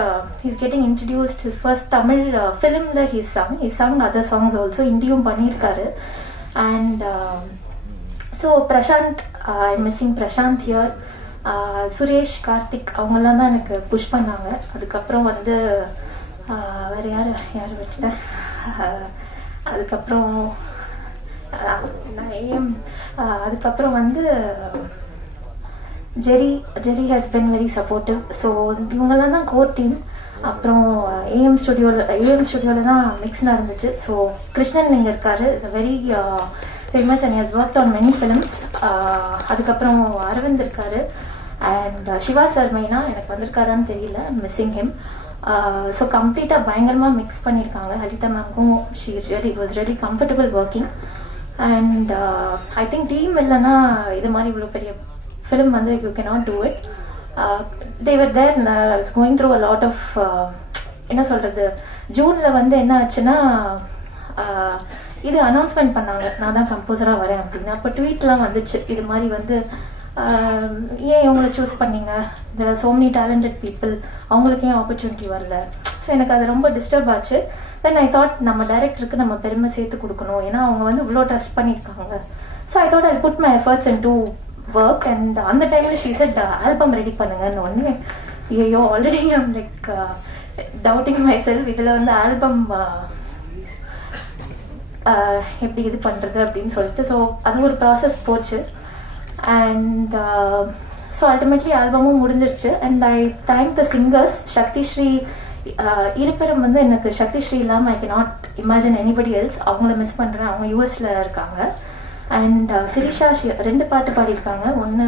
he's getting introduced, his first Tamil film that he sung other songs also, Indiyum pannirkaru. And so Prashant, I'm missing Prashant here. Suresh, Karthik, அவங்கெல்லாம் தான் எனக்கு push பண்ணாங்க. அதுக்கப்புறம் வந்து வேற யார் விட்டுட்டேன். அதுக்கப்புறம் அதுக்கப்புறம் வந்து Jerry has been very supportive. So இவங்கெல்லாம் தான் கோர் டீம். அப்புறம் ஏஎம் ஸ்டுடியோவில் தான் மிக்ஸ் நடந்துச்சு. ஸோ கிருஷ்ணன் இங்கே இருக்காரு, is a very famous and has worked on many films. அதுக்கப்புறம் அரவிந்த் இருக்காரு அண்ட் சிவா சார் மெயினா எனக்கு வந்திருக்காரான்னு தெரியல, மிஸ்ஸிங் ஹிம். ஸோ கம்ப்ளீட்டாக பயங்கரமாக மிக்ஸ் பண்ணியிருக்காங்க. ஹலிதா மேம்க்கும் she really was really comfortable working. And I think team இல்லைன்னா இது மாதிரி இவ்வளோ பெரிய ஃபிலிம் வந்து you cannot do it. they were there. I was going through a lot of என்ன சொல்றது, ஜூனில் வந்து என்ன ஆச்சுன்னா இது அனௌன்ஸ்மெண்ட் பண்ணாங்க, நான் தான் கம்போசராக வரேன் அப்படின்னு. அப்போ ட்வீட்லாம் வந்துச்சு, இது மாதிரி வந்து ஏன் இவங்களை சூஸ் பண்ணீங்க, there are so many talented people, அவங்களுக்கு ஏன் ஆப்பர்ச்சுனிட்டி வரல. ஸோ எனக்கு அது ரொம்ப டிஸ்டர்ப் ஆச்சு. தென் ஐ தாட் நம்ம டைரக்டருக்கு நம்ம பெருமை சேர்த்து கொடுக்கணும், ஏன்னா அவங்க வந்து இவ்வளோ ட்ரஸ்ட் பண்ணியிருக்காங்க. So I thought I put my efforts into work. And அந்த டைம்ல ஷீ செட் ஆல்பம் ரெடி பண்ணுங்கன்னு ஒன்று. ஐயோ already I'm like doubting myself, இதில் வந்து ஆல்பம் எப்படி இது பண்ணுறது அப்படின்னு சொல்லிட்டு. ஸோ அது ஒரு ப்ராசஸ் போச்சு. அண்ட் ஸோ அல்டிமேட்லி ஆல்பமும் முடிஞ்சிருச்சு. And I thank the singers. Sakthi Sri இருப்பிடம் வந்து எனக்கு சக்தி ஸ்ரீ இல்லாமல் I cannot imagine anybody else. அவங்கள மிஸ் பண்ணுறேன், அவங்க யூஎஸ்ல இருக்காங்க. அண்ட் சிரிஷா 2 பாட்டு பாடியிருக்காங்க, ஒன்று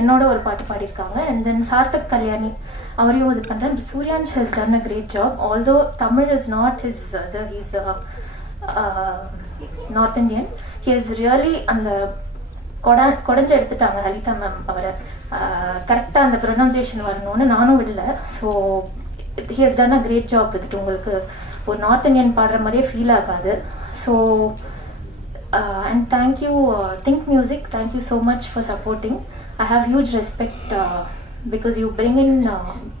என்னோட ஒரு பாட்டு பாடியிருக்காங்க. அண்ட் தென் சார்த்தக் கல்யாணி அவரையும் இது பண்ணுறேன். Suryansh has done a great job. Although Tamil is not his he's north Indian. He is really அந்த கொடைஞ்சு எடுத்துட்டாங்க ஹலிதா மேம் அவரை. கரெக்டாக அந்த ப்ரொனவுன்சியேஷன் வரணும்னு நானும் விடல. So he has done a great job with. உங்களுக்கு ஒரு நார்த் இந்தியன் பாடுற மாதிரியே ஃபீல் ஆகாது. So and thank you Think Music, thank you so much for supporting. I have huge respect because you bring in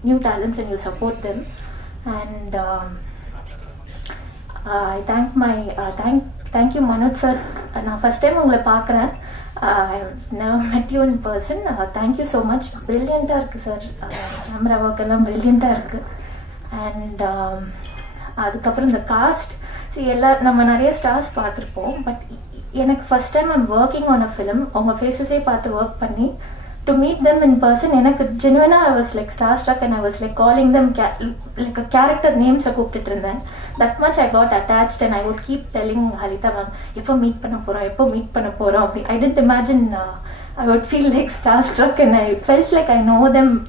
new talents and you support them. And I thank my thank you Manoj sir. நான் first time உங்களை பார்க்குறேன், I never met you in person. Thank you so much. Brilliant-ஆ இருக்கு sir, camera work எல்லாம் brilliant-ஆ இருக்கு. And அதுக்கப்புறம் இந்த cost நம்ம நிறைய ஸ்டார்ஸ் பார்த்துருப்போம். பட் எனக்கு first time I'm working on a film, அவங்க ஃபேஸஸே பார்த்து ஒர்க் பண்ணி to meet them in person, எனக்கு ஜெனுவனா I was like star struck and I was like calling them like character நேம்ஸை கூப்பிட்டுட்டு இருந்தேன். That much I got attached and I would keep telling Halitha ma'am எப்போ மீட் பண்ண போறோம் அப்படி. I tend imagine I would feel like starstruck, and I felt like I know them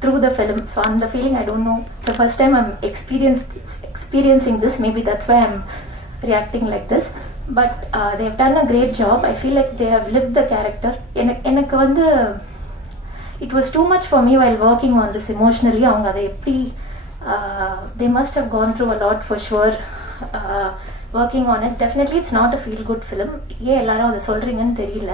through the film. So on the feeling, I don't know, it's the first time I'm experiencing this. Maybe that's why I'm reacting like this. But they have done a great job. I feel like they have lived the character. எனக்கு வந்து it was too much for me while working on this emotionally. அவங்க அதை எப்படி they must have gone through a lot for sure working on it. Definitely it's not a feel good film. ஏன் எல்லாரும் அதை சொல்றீங்கன்னு தெரியல.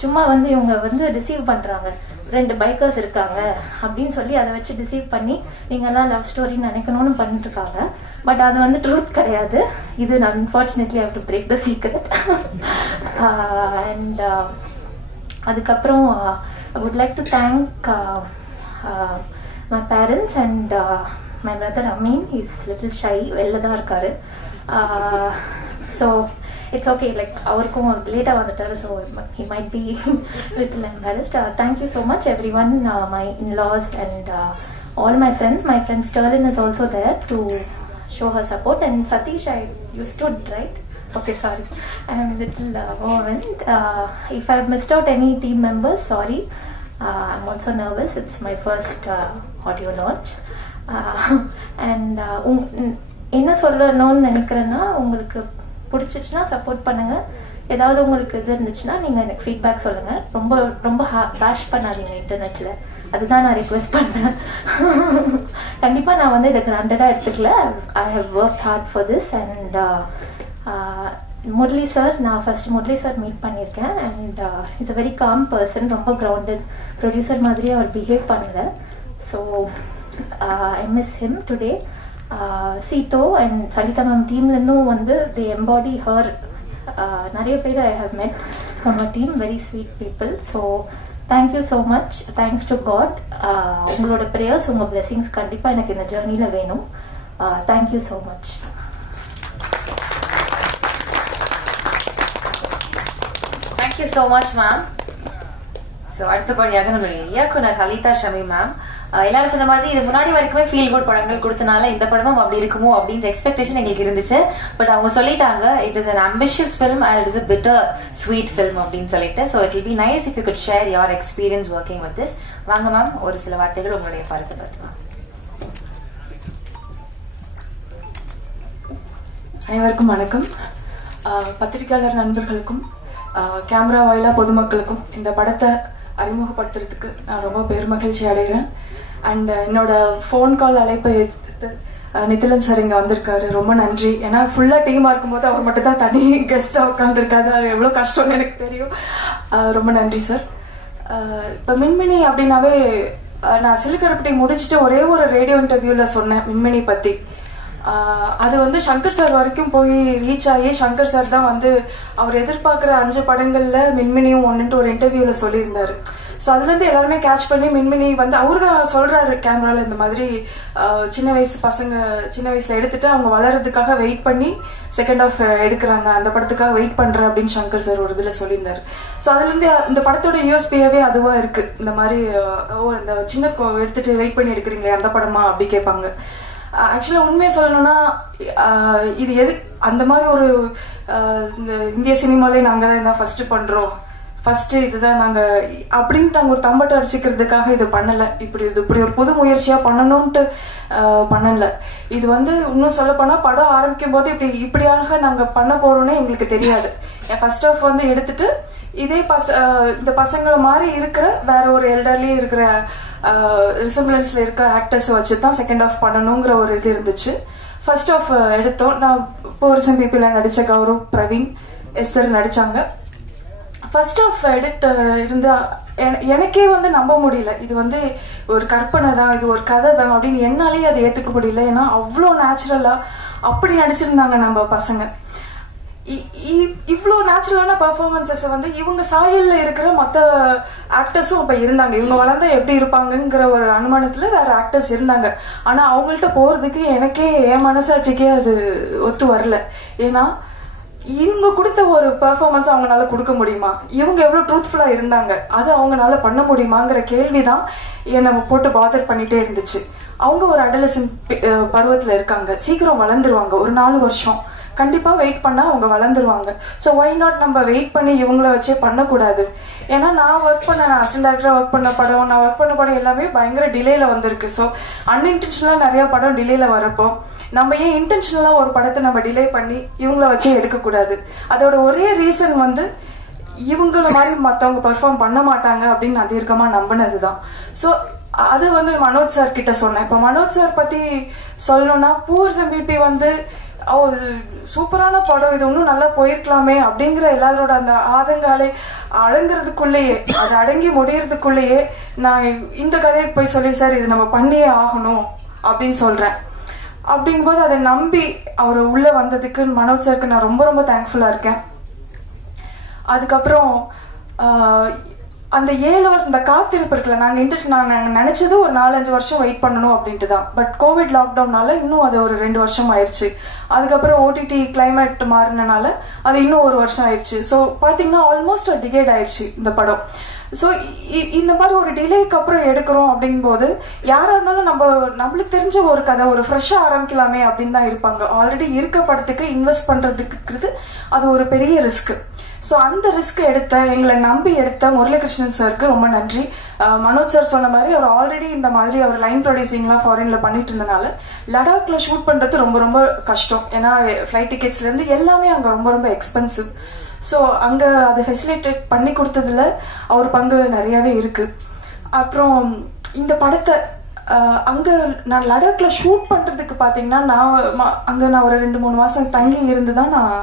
சும்மா வந்து இவங்க வந்து டிசீவ் பண்றாங்க, 2 பைக்கர்ஸ் இருக்காங்க அப்படின்னு சொல்லி அதை வச்சு டிசீவ் பண்ணி நீங்க எல்லாம் லவ் ஸ்டோரின்னு நினைக்கணும்னு பண்ணிட்டு இருக்காங்க. பட் அது வந்து ட்ரூத் கிடையாது. இது unfortunately I have to break the secret. And அதுக்கப்புறம் I would like to thank my parents and my brother Amin. He's little shy, வெளில தான் இருக்காரு. So it's okay, like அவருக்கும் லேட்டா வந்துட்டாரு, so he might be little embarrassed. Thank you so much everyone, my in-laws and all my friends. My friend Sterling is also there to show her support, and Satish, you stood right. Okay, sorry, I'm a little overwhelmed. If I've missed out any team members, sorry. I'm also nervous. It's my first audio launch. And என்ன சொல்லணும்னு நினைக்கிறேன்னா, உங்களுக்கு பிடிச்சிச்சுன்னா support பண்ணுங்க. ஏதாவது உங்களுக்கு இது இருந்துச்சுன்னா நீங்க எனக்கு ஃபீட்பேக் சொல்லுங்க. ரொம்ப ரொம்ப பேஷ் பண்ணாதீங்க இன்டர்நெட்ல, அதுதான் நான் ரிக்வெஸ்ட் பண்றேன். கண்டிப்பா நான் வந்து இதை கிராண்டடா எடுத்துக்கல. I have work hard for this. And Murali sir, நான் ஃபர்ஸ்ட் முரளி சார் மீட் பண்ணியிருக்கேன். And it's a very calm person, ரொம்ப கிரவுண்டட் ப்ரொடியூசர் மாதிரி அவர் பிஹேவ் பண்ணல. So I miss him today. சீதோ அண்ட் சரிதா மேம் டீம்லேருந்தும் வந்து தி எம்பாடி ஹர். நிறைய பேர் I have met from a team, very sweet people. So thank you so much. Thanks to God. உங்களோட ப்ரேயர்ஸ், உங்கள் பிளெஸிங்ஸ் கண்டிப்பாக எனக்கு இந்த ஜேர்னியில் வேணும். Thank you so much. Thank you so much, ma'am. So அடுத்தபடியாக நம்மளுடைய இயக்குனர் ஹலிதா ஷமி மேம். எல்லாரும் சொன்ன மாதிரி இது முன்னாடி வரைக்குமே ஃபீல் குட் படங்கள் கொடுத்தனால இந்த படமும் அப்படி இருக்குமோ அப்படின்ற எக்ஸ்பெக்டேஷன் எங்களுக்கு இருந்துச்சு. பட் அவங்க சொல்லிட்டாங்க it is an ambitious film and it is a bitter sweet film அப்படின்னு சொல்லிட்டு. So it will be nice if you could share your experience working with this. வாங்க மேம், ஒரு சில வார்த்தைகள் உங்களுடைய பார்த்து பார்த்துக்கலாம். அனைவருக்கும் வணக்கம். பத்திரிகையாளர் நண்பர்களுக்கும் கேமரா வாயிலா பொதுமக்களுக்கும் இந்த படத்தை அறிமுகப்படுத்துறதுக்கு நான் ரொம்ப பெருமகிழ்ச்சி அடைகிறேன். அண்ட் என்னோட ஃபோன் கால் அழைப்பை எடுத்து நிதிலன் சார் இங்கே வந்திருக்காரு, ரொம்ப நன்றி. ஏன்னா ஃபுல்லாக டீமாக இருக்கும்போது அவர் மட்டும் தான் தனி கெஸ்டாக உட்காந்துருக்காரு, அது எவ்வளோ கஷ்டம்னு எனக்கு தெரியும். ரொம்ப நன்றி சார். இப்போ மின்மினி அப்படின்னாவே நான் சிலுக்கரப்பட்டி முடிச்சுட்டு ஒரே ஒரு ரேடியோ இன்டர்வியூவில் சொன்னேன் மின்மினி பற்றி. அது வந்து சங்கர் சார் வரைக்கும் போய் ரீச் ஆகி சங்கர் சார் தான் வந்து அவர் எதிர்பார்க்குற 5 படங்கள்ல மின்மினியும் ஒன்றுன்ட்டு ஒரு இன்டர்வியூல சொல்லியிருந்தாரு. ஸோ அதுலேருந்து எல்லாருமே கேட்ச் பண்ணி மின்மினி வந்து அவரு தான் சொல்றாரு கேமரால, இந்த மாதிரி சின்ன வயசு பசங்க சின்ன வயசுல எடுத்துட்டு அவங்க வளர்றதுக்காக வெயிட் பண்ணி செகண்ட் ஆஃப் எடுக்கிறாங்க, அந்த படத்துக்காக வெயிட் பண்றேன் அப்படின்னு சங்கர் சார் ஒரு இதுல சொல்லியிருந்தாரு. ஸோ அதுலேருந்து இந்த படத்தோட யூஎஸ்பியாவே அதுவா இருக்கு. இந்த மாதிரி இந்த சின்ன எடுத்துட்டு வெயிட் பண்ணி எடுக்கிறீங்களே அந்த படமா அப்படி கேட்பாங்க. ஆக்சுவலா உண்மையை சொல்லணும்னா இது எது அந்த மாதிரி ஒரு இந்திய சினிமாலே நாங்க தான் ஃபர்ஸ்ட் பண்றோம், ஃபர்ஸ்ட் இதுதான் நாங்க அப்படின்ட்டு நாங்க ஒரு தம்பட்டை அடிச்சுக்கிறதுக்காக இது பண்ணல. இப்படி ஒரு புது முயற்சியா பண்ணணும்ட்டு பண்ணல. இது வந்து இன்னும் சொல்ல போனா படம் ஆரம்பிக்கும் போது இப்படியாக நாங்க பண்ண போறோம்னே எங்களுக்கு தெரியாது. ஃபர்ஸ்ட் ஆஃப் வந்து எடுத்துட்டு இதே இந்த பசங்களை மாதிரி இருக்கிற வேற ஒரு எல்டர்லி இருக்கிற ரிசம்பிளன்ஸ்ல இருக்க ஆக்டர்ஸ் வச்சுதான் செகண்ட் ஆஃப் பண்ணணுங்கிற ஒரு இது இருந்துச்சு. ஃபர்ஸ்ட் ஆஃப் எடுத்தோம். நான் போரிசம் பிபில நடிச்ச கௌரவ், பிரவீன், எஸ்தர் நடிச்சாங்க. ஃபர்ஸ்ட் ஆஃப் எடிட் இருந்தா எனக்கே வந்து நம்ப முடியல, இது வந்து ஒரு கற்பனை தான், இது ஒரு கதை தான் அப்படின்னு என்னாலேயே அதை ஏத்துக்க முடியல. ஏன்னா அவ்வளோ நேச்சுரலா அப்படி நடிச்சிருந்தாங்க நம்ம பசங்க. இவ்வளோ நேச்சுரலான பெர்ஃபார்மன்சஸ் வந்து இவங்க சாயல்ல இருக்கிற மற்ற ஆக்டர்ஸும் இப்ப இருந்தாங்க. இவங்க வளர்ந்தா எப்படி இருப்பாங்கிற ஒரு அனுமானத்துல வேற ஆக்டர்ஸ் இருந்தாங்க. ஆனா அவங்கள்ட்ட போறதுக்கு எனக்கே என் மனசாட்சிக்கே அது ஒத்து வரல. ஏன்னா இவங்க கொடுத்த ஒரு பெர்ஃபார்மன்ஸ் அவங்களால கொடுக்க முடியுமா, இவங்க எவ்வளவு ட்ரூத்ஃபுல்லா இருந்தாங்க, அது அவங்களால பண்ண முடியுமாங்கிற கேள்விதான் என்னை போட்டு பாதர் பண்ணிட்டே இருந்துச்சு. அவங்க ஒரு அடலசன்ட் பருவத்துல இருக்காங்க, சீக்கிரம் வளர்ந்துருவாங்க, ஒரு 4 வருஷம் கண்டிப்பாக வெயிட் பண்ணால் அவங்க வளர்ந்துருவாங்க. ஸோ ஒய் நாட் நம்ம வெயிட் பண்ணி இவங்கள வச்சே பண்ணக்கூடாது. ஏன்னா நான் அசிஸ்டன்ட் டைரக்டராக ஒர்க் பண்ண படம், நான் ஒர்க் பண்ண படம் எல்லாமே பயங்கர டிலேல வந்திருக்கு. ஸோ அன்இன்டென்ஷனலாக நிறைய படம் டிலேல வரப்போ நம்ம ஏன் இன்டென்ஷனலாக ஒரு படத்தை நம்ம டிலே பண்ணி இவங்கள வச்சே எடுக்கக்கூடாது. அதோட ஒரே ரீசன் வந்து இவங்கள மாதிரி மற்றவங்க பெர்ஃபார்ம் பண்ண மாட்டாங்க அப்படின்னு நான் தீர்க்கமாக நம்பினது தான். ஸோ அது வந்து மனோஜ் சார் கிட்ட சொன்னேன். இப்போ மனோஜ் சார் பற்றி சொல்லணும்னா பூவர் எம்பிபி வந்து சூப்பரான படம், இது இன்னும் நல்லா போயிருக்கலாமே அப்படிங்கிற எல்லாரோட அந்த ஆதங்காலை அடங்குறதுக்குள்ளேயே, அது அடங்கி முடியறதுக்குள்ளேயே நான் இந்த கதையை போய் சொல்லி சார் இது நம்ம பண்ணியே ஆகணும் அப்படின்னு சொல்றேன். அப்படிங்கும்போது அதை நம்பி அவர் உள்ள வந்ததுக்கு மனோஜ் சாருக்கு நான் ரொம்ப ரொம்ப தேங்க்ஃபுல்லா இருக்கேன். அதுக்கப்புறம் அந்த 7 வருஷம் இந்த காத்திருப்பு இருக்குல்ல, நாங்கள் நினைச்சது ஒரு 4-5 வருஷம் வெயிட் பண்ணணும் அப்படின்ட்டு தான். பட் கோவிட் லாக்டவுன்னால இன்னும் அது ஒரு 2 வருஷம் ஆயிடுச்சு. அதுக்கப்புறம் ஓடிடி கிளைமேட் மாறினால அது இன்னும் 1 வருஷம் ஆயிடுச்சு. ஸோ பார்த்தீங்கன்னா ஆல்மோஸ்ட் ஒரு டிகேட் ஆயிடுச்சு இந்த படம். ஸோ இந்த மாதிரி ஒரு டிலேக்கு அப்புறம் எடுக்கிறோம் அப்படிங்கும்போது யாரா இருந்தாலும் நம்மளுக்கு தெரிஞ்ச ஒரு கதை ஒரு ஃப்ரெஷ்ஷாக ஆரம்பிக்கலாமே அப்படின்னு தான் இருப்பாங்க. ஆல்ரெடி இருக்க படத்துக்கு இன்வெஸ்ட் பண்றதுக்கு அது ஒரு பெரிய ரிஸ்க். ஸோ அந்த ரிஸ்க் எங்களை நம்பி எடுத்த முரளிகிருஷ்ணன் சாருக்கு ரொம்ப நன்றி. மனோஜ் சார் சொன்ன மாதிரி அவர் ஆல்ரெடி இந்த மாதிரி அவர் லைன் ப்ரொடியூசிங்லாம் ஃபாரின்ல பண்ணிட்டு இருந்தனால லடாக்ல ஷூட் பண்றது ரொம்ப ரொம்ப கஷ்டம். ஏன்னா ஃபிளைட் டிக்கெட்ஸ்ல இருந்து எல்லாமே அங்க ரொம்ப ரொம்ப எக்ஸ்பென்சிவ். ஸோ அங்க அதை ஃபெசிலிட்டேட் பண்ணி கொடுத்ததுல அவர் பங்கு நிறையவே இருக்கு. அப்புறம் இந்த படத்தை அங்க நான் லடாக்ல ஷூட் பண்றதுக்கு பாத்தீங்கன்னா நான் ஒரு 2-3 மாசம் தங்கி இருந்துதான் நான்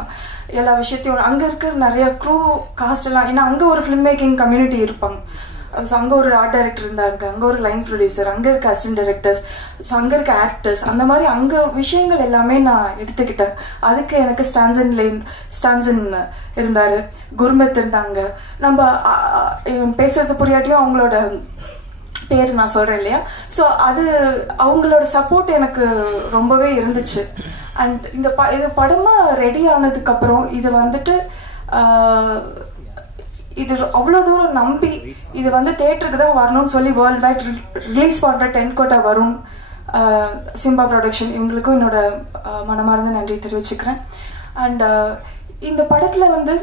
எல்லா விஷயத்தையும் அங்க இருக்கிற நிறைய க்ரூ காஸ்ட் எல்லாம், ஏன்னா அங்க ஒரு ஃபிலிம் மேக்கிங் கம்யூனிட்டி இருப்பாங்க. ஸோ அங்க ஒரு ஆர்ட் டைரக்டர் இருந்தாங்க, அங்க ஒரு லைன் ப்ரொடியூசர், அங்க இருக்க அசிஸ்டன்ட் டைரக்டர்ஸ், ஸோ அங்க இருக்க ஆக்டர்ஸ், அந்த மாதிரி அங்க விஷயங்கள் எல்லாமே நான் எடுத்துக்கிட்டேன். அதுக்கு எனக்கு ஸ்டான்சன் இருந்தாரு, குர்மத் இருந்தாங்க. நம்ம பேசுறது புரியாட்டியும் அவங்களோட பேர் நான் சொல்றேன் இல்லையா. ஸோ அது அவங்களோட சப்போர்ட் எனக்கு ரொம்பவே இருந்துச்சு. அண்ட் இது படமா ரெடி ஆனதுக்கு அப்புறம் இது வந்துட்டு இது அவ்வளவு தூரம் நம்பி இது வந்து தியேட்டருக்கு தான் வரணும்னு சொல்லி வேர்ல்ட் வைட் ரிலீஸ் பண்ற 10 கோட்டா வரும் சிம்பா ப்ரொடக்ஷன், இவங்களுக்கும் என்னோட மனமார்ந்த நன்றி தெரிவிச்சுக்கிறேன். அண்ட் இந்த படத்துல வந்து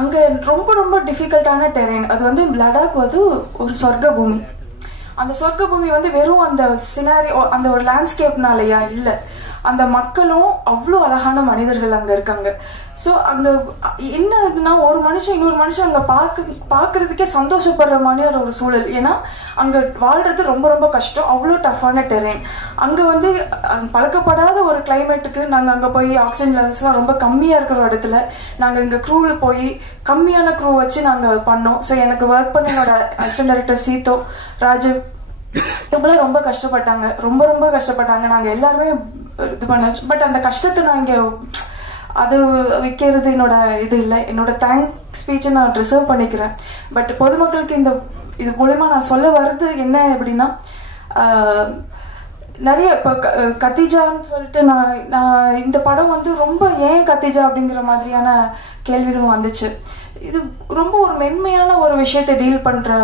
அங்க ரொம்ப ரொம்ப டிஃபிகல்ட்டான டெரெயின். அது வந்து லடாக் வந்து ஒரு சொர்க்க பூமி. அந்த சொர்க்க பூமி வந்து வெறும் அந்த சினாரியோ அந்த ஒரு லேண்ட்ஸ்கேப்னாலயா இல்ல, அந்த மக்களும் அவ்வளோ அழகான மனிதர்கள் அங்க இருக்காங்க. ஸோ அங்க என்ன இதுனா ஒரு மனுஷன் இன்னொரு மனுஷன் அங்க பாக்குறதுக்கே சந்தோஷப்படுற மாதிரி ஒரு சூழல். ஏன்னா அங்க வாழ்றது ரொம்ப ரொம்ப கஷ்டம், அவ்வளோ டஃப்பான டெரெயின். அங்க வந்து பழக்கப்படாத ஒரு கிளைமேட்டுக்கு நாங்க அங்க போய் ஆக்சிஜன் லெவல்ஸ் எல்லாம் ரொம்ப கம்மியா இருக்கிற இடத்துல நாங்க இங்க க்ரூல போய் கம்மியான க்ரூ வச்சு நாங்க பண்ணோம். ஸோ எனக்கு ஒர்க் பண்ண என்னோட அசிஸ்டன்ட் டைரக்டர் சீதோ, ராஜீவ், இவங்களாம் ரொம்ப கஷ்டப்பட்டாங்க, ரொம்ப ரொம்ப கஷ்டப்பட்டாங்க. நாங்க எல்லாருமே இது பண்ண, பட் அந்த கஷ்டத்தை நான் இங்க அது வைக்கிறது என்னோட இது இல்லை. என்னோட தேங்க் ஸ்பீச்சை நான் ரிசர்வ் பண்ணிக்கிறேன். பட் பொதுமக்களுக்கு இது மூலமா நான் சொல்ல வர்றது என்ன அப்படின்னா, நிறைய இப்போ கத்திஜான்னு சொல்லிட்டு நான் இந்த படம் வந்து ரொம்ப ஏன் கத்திஜா அப்படிங்கிற மாதிரியான கேள்விகளும் வந்துச்சு. இது ரொம்ப ஒரு மென்மையான ஒரு விஷயத்தை டீல் பண்ற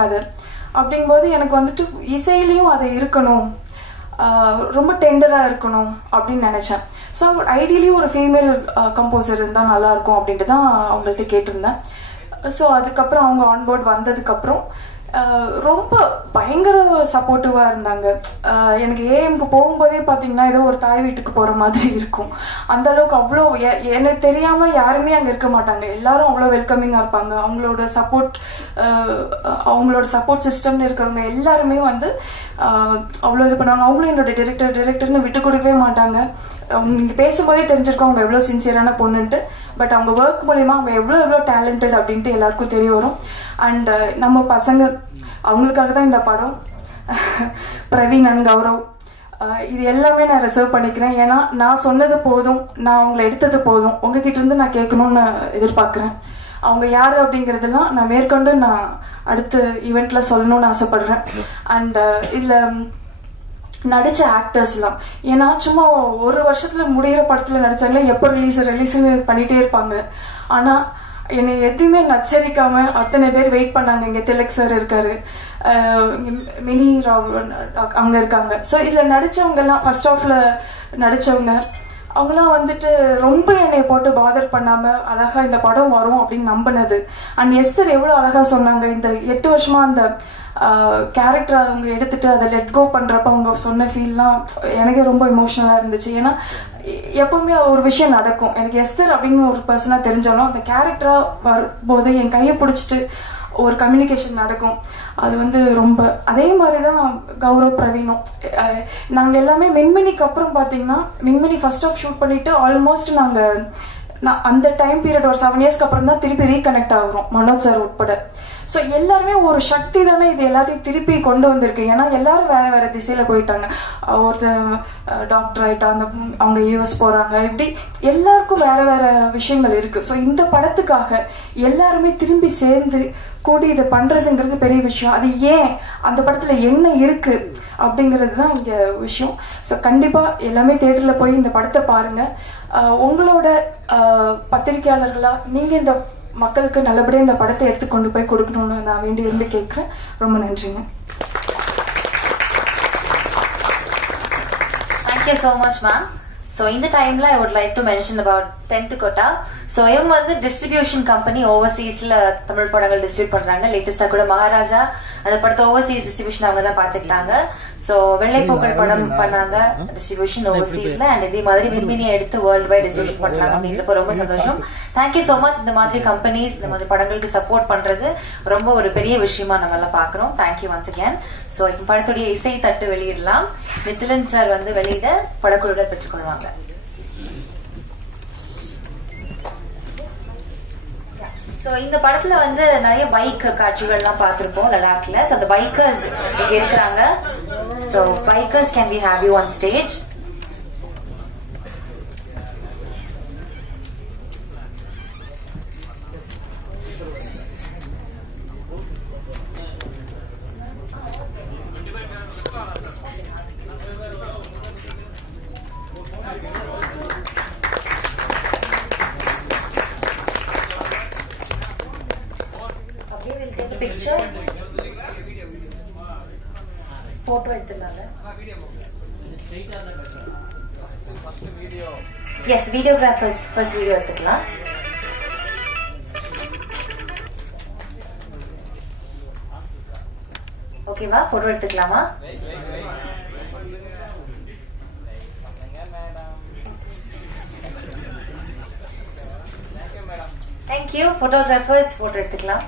கதை. அப்படிங்கும்போது எனக்கு வந்துட்டு இசையிலையும் அது இருக்கணும், ரொம்ப டெண்டரா இருக்கணும் அப்படின்னு நினைச்சேன். ஸோ ஐடியலி ஒரு ஃபீமேல் கம்போசர் இருந்தால் நல்லா இருக்கும் அப்படின்ட்டு தான் அவங்கள்ட்ட கேட்டிருந்தேன். ஸோ அதுக்கப்புறம் அவங்க ஆன்போர்ட் வந்ததுக்கப்புறம் ரொம்ப பயங்கர சப்போர்ட்டிவா இருந்தாங்க. எனக்கு ஏஎம்க்கு போகும்போதே பாத்தீங்கன்னா ஏதோ ஒரு தாய் வீட்டுக்கு போற மாதிரி இருக்கும். அந்த அளவுக்கு அவ்வளோ எனக்கு தெரியாம யாருமே அங்க இருக்க மாட்டாங்க, எல்லாரும் அவ்வளோ வெல்கமிங்கா இருப்பாங்க. அவங்களோட சப்போர்ட் சிஸ்டம்னு இருக்கிறவங்க எல்லாருமே வந்து அவ்வளோ இது பண்ணுவாங்க. அவங்களும் என்னோட டிரெக்டர்னு விட்டு கொடுக்கவே மாட்டாங்க. நீங்க பேசும்போதே தெரிஞ்சிருக்கோம் அவங்க எவ்வளவு சின்சியரான பொண்ணுன்ட்டு. பட் அவங்க ஒர்க் மூலியமா அவங்க எவ்வளவு டேலண்டட் அப்படின்ட்டு எல்லாருக்கும் தெரிய வரும். அண்ட் நம்ம பசங்க அவங்களுக்காக தான் இந்த படம். பிரவீன் அண்ட் கௌரவ், இது எல்லாமே நான் ரிசர்வ் பண்ணிக்கிறேன். ஏன்னா நான் சொன்னது போதும், நான் அவங்களை எடுத்தது போதும், உங்ககிட்ட இருந்து நான் கேட்கணும்னு எதிர்பார்க்கிறேன். அவங்க யாரு அப்படிங்கறதெல்லாம் நான் மேற்கொண்டு நான் அடுத்த ஈவெண்ட்ல சொல்லணும்னு ஆசைப்படுறேன். அண்ட் இதுல நடிச்ச ஆக்டர்ஸ்லாம், ஏன்னா சும்மா ஒரு வருஷத்துல முடிகிற படத்துல நடிச்சாங்களே எப்போ ரிலீஸ்னு பண்ணிட்டே இருப்பாங்க. ஆனா என்னை எதுவுமே நச்சரிக்காம அத்தனை பேர் வெயிட் பண்ணாங்க. இங்க திலக் சார் இருக்காரு, மினி ராவ் அங்க இருக்காங்க. ஸோ இதுல நடிச்சவங்க எல்லாம் ஃபர்ஸ்ட் ஹாஃப்ல நடிச்சவங்க அவங்களாம் வந்துட்டு ரொம்ப என்னை போட்டு பாதர் பண்ணாம அழகா இந்த படம் வரும் அப்படின்னு நம்பினது. அண்ட் எஸ்தர் எவ்வளவு அழகா சொன்னாங்க, இந்த 8 வருஷமா அந்த கேரக்டர் அவங்க எடுத்துட்டு அதை லெட் கோ பண்றப்ப அவங்க சொன்ன ஃபீல்லாம் எனக்கே ரொம்ப இமோஷனலா இருந்துச்சு. ஏன்னா எப்பவுமே ஒரு விஷயம் நடக்கும், எனக்கு எஸ்தர் அப்படின்னு ஒரு பர்சனா தெரிஞ்சாலும் அந்த கேரக்டரா வரும்போது என் கையை பிடிச்சிட்டு ஒரு கம்யூனிகேஷன் நடக்கும். அது வந்து ரொம்ப அதே மாதிரிதான் கௌரவ் பிரவீனும். நாங்க எல்லாமே மின்மினிக்கு அப்புறம் பாத்தீங்கன்னா மின்மினி ஃபர்ஸ்ட் ஆஃப் ஷூட் பண்ணிட்டு ஆல்மோஸ்ட் நாங்க அந்த டைம் பீரியட் ஒரு 7 இயர்ஸ்க்கு அப்புறம் தான் திருப்பி ரீகனெக்ட் ஆகுறோம் மனோஜ் சார் உட்பட. ஸோ எல்லாருமே ஒரு சக்தி தானே இது எல்லாத்தையும் திருப்பி கொண்டு வந்திருக்கு. ஏன்னா எல்லாரும் வேற வேற திசையில போயிட்டாங்க. ஒருத்தர் டாக்டர் ஆயிட்டா, அவங்க யூஎஸ் போறாங்க, இப்படி எல்லாருக்கும் வேற வேற விஷயங்கள் இருக்கு. ஸோ இந்த படத்துக்காக எல்லாருமே திரும்பி சேர்ந்து கூடி இதை பண்றதுங்கிறது பெரிய விஷயம். அது ஏன் அந்த படத்துல என்ன இருக்கு அப்படிங்கிறது தான் இங்க விஷயம். ஸோ கண்டிப்பா எல்லாமே தியேட்டர்ல போய் இந்த படத்தை பாருங்க. உங்களோட பத்திரிகையாளர்களா நீங்க இந்த மக்களுக்கு நல்லபடியா இந்த படத்தை எடுத்து கொண்டு போய் கொடுக்கணும்னு நான் வேண்டி விரும்பி கேட்கிறேன். ரொம்ப நன்றிங்க. Thank you so much, ma'am. So இந்த டைம்ல I would like to mention about 10th Kota. So இவங்க வந்து டிஸ்ட்ரிபியூஷன் கம்பெனி ஓவர்சீஸ்ல தமிழ் படங்கள் டிஸ்ட்ரிபியூட் பண்றாங்க. லேட்டஸ்டா கூட மகாராஜா அந்த படத்தை ஓவர்சீஸ் டிஸ்ட்ரிபியூஷன் அவங்க தான் பாத்துக்கிட்டாங்க. சோ வெள்ளைப்பூக்கள் படம் பண்ணாங்க டிஸ்ட்ரிபியூஷன் ஓவர்சீஸ்ல. அண்ட் இதே மாதிரி மின்மினியை எடுத்து வேர்ல்டு வைட் டிஸ்ட்ரிபியூஷன் பண்றாங்க அப்படிங்கிறப்ப ரொம்ப சந்தோஷம். Thank you so much. இந்த மாதிரி கம்பெனிஸ் இந்த மாதிரி படங்களுக்கு சப்போர்ட் பண்றது ரொம்ப ஒரு பெரிய விஷயமா நம்ம எல்லாம் பாக்குறோம். Thank you once again. சோ இந்த படத்துடைய இசை தட்டு வெளியிடலாம். நித்திலன் சார் வந்து வெளியிட படக்குழுவை பெற்றுக்கொள்வாங்க. சோ இந்த படத்துல வந்து நிறைய பைக் காட்சிகள் எல்லாம் பார்த்திருப்போம் லடாக்ல. சோ அந்த பைக்கர்ஸ் இங்க இருக்கிறாங்க. So bikers can we have you on stage. Picture photo எடுத்துலாங்க. Yes, videographers first video எடுத்துக்கலாம். ஓகேவா? போட்டோ எடுத்துக்கலாமா? Thank you. Photographers photo எடுத்துக்கலாம்.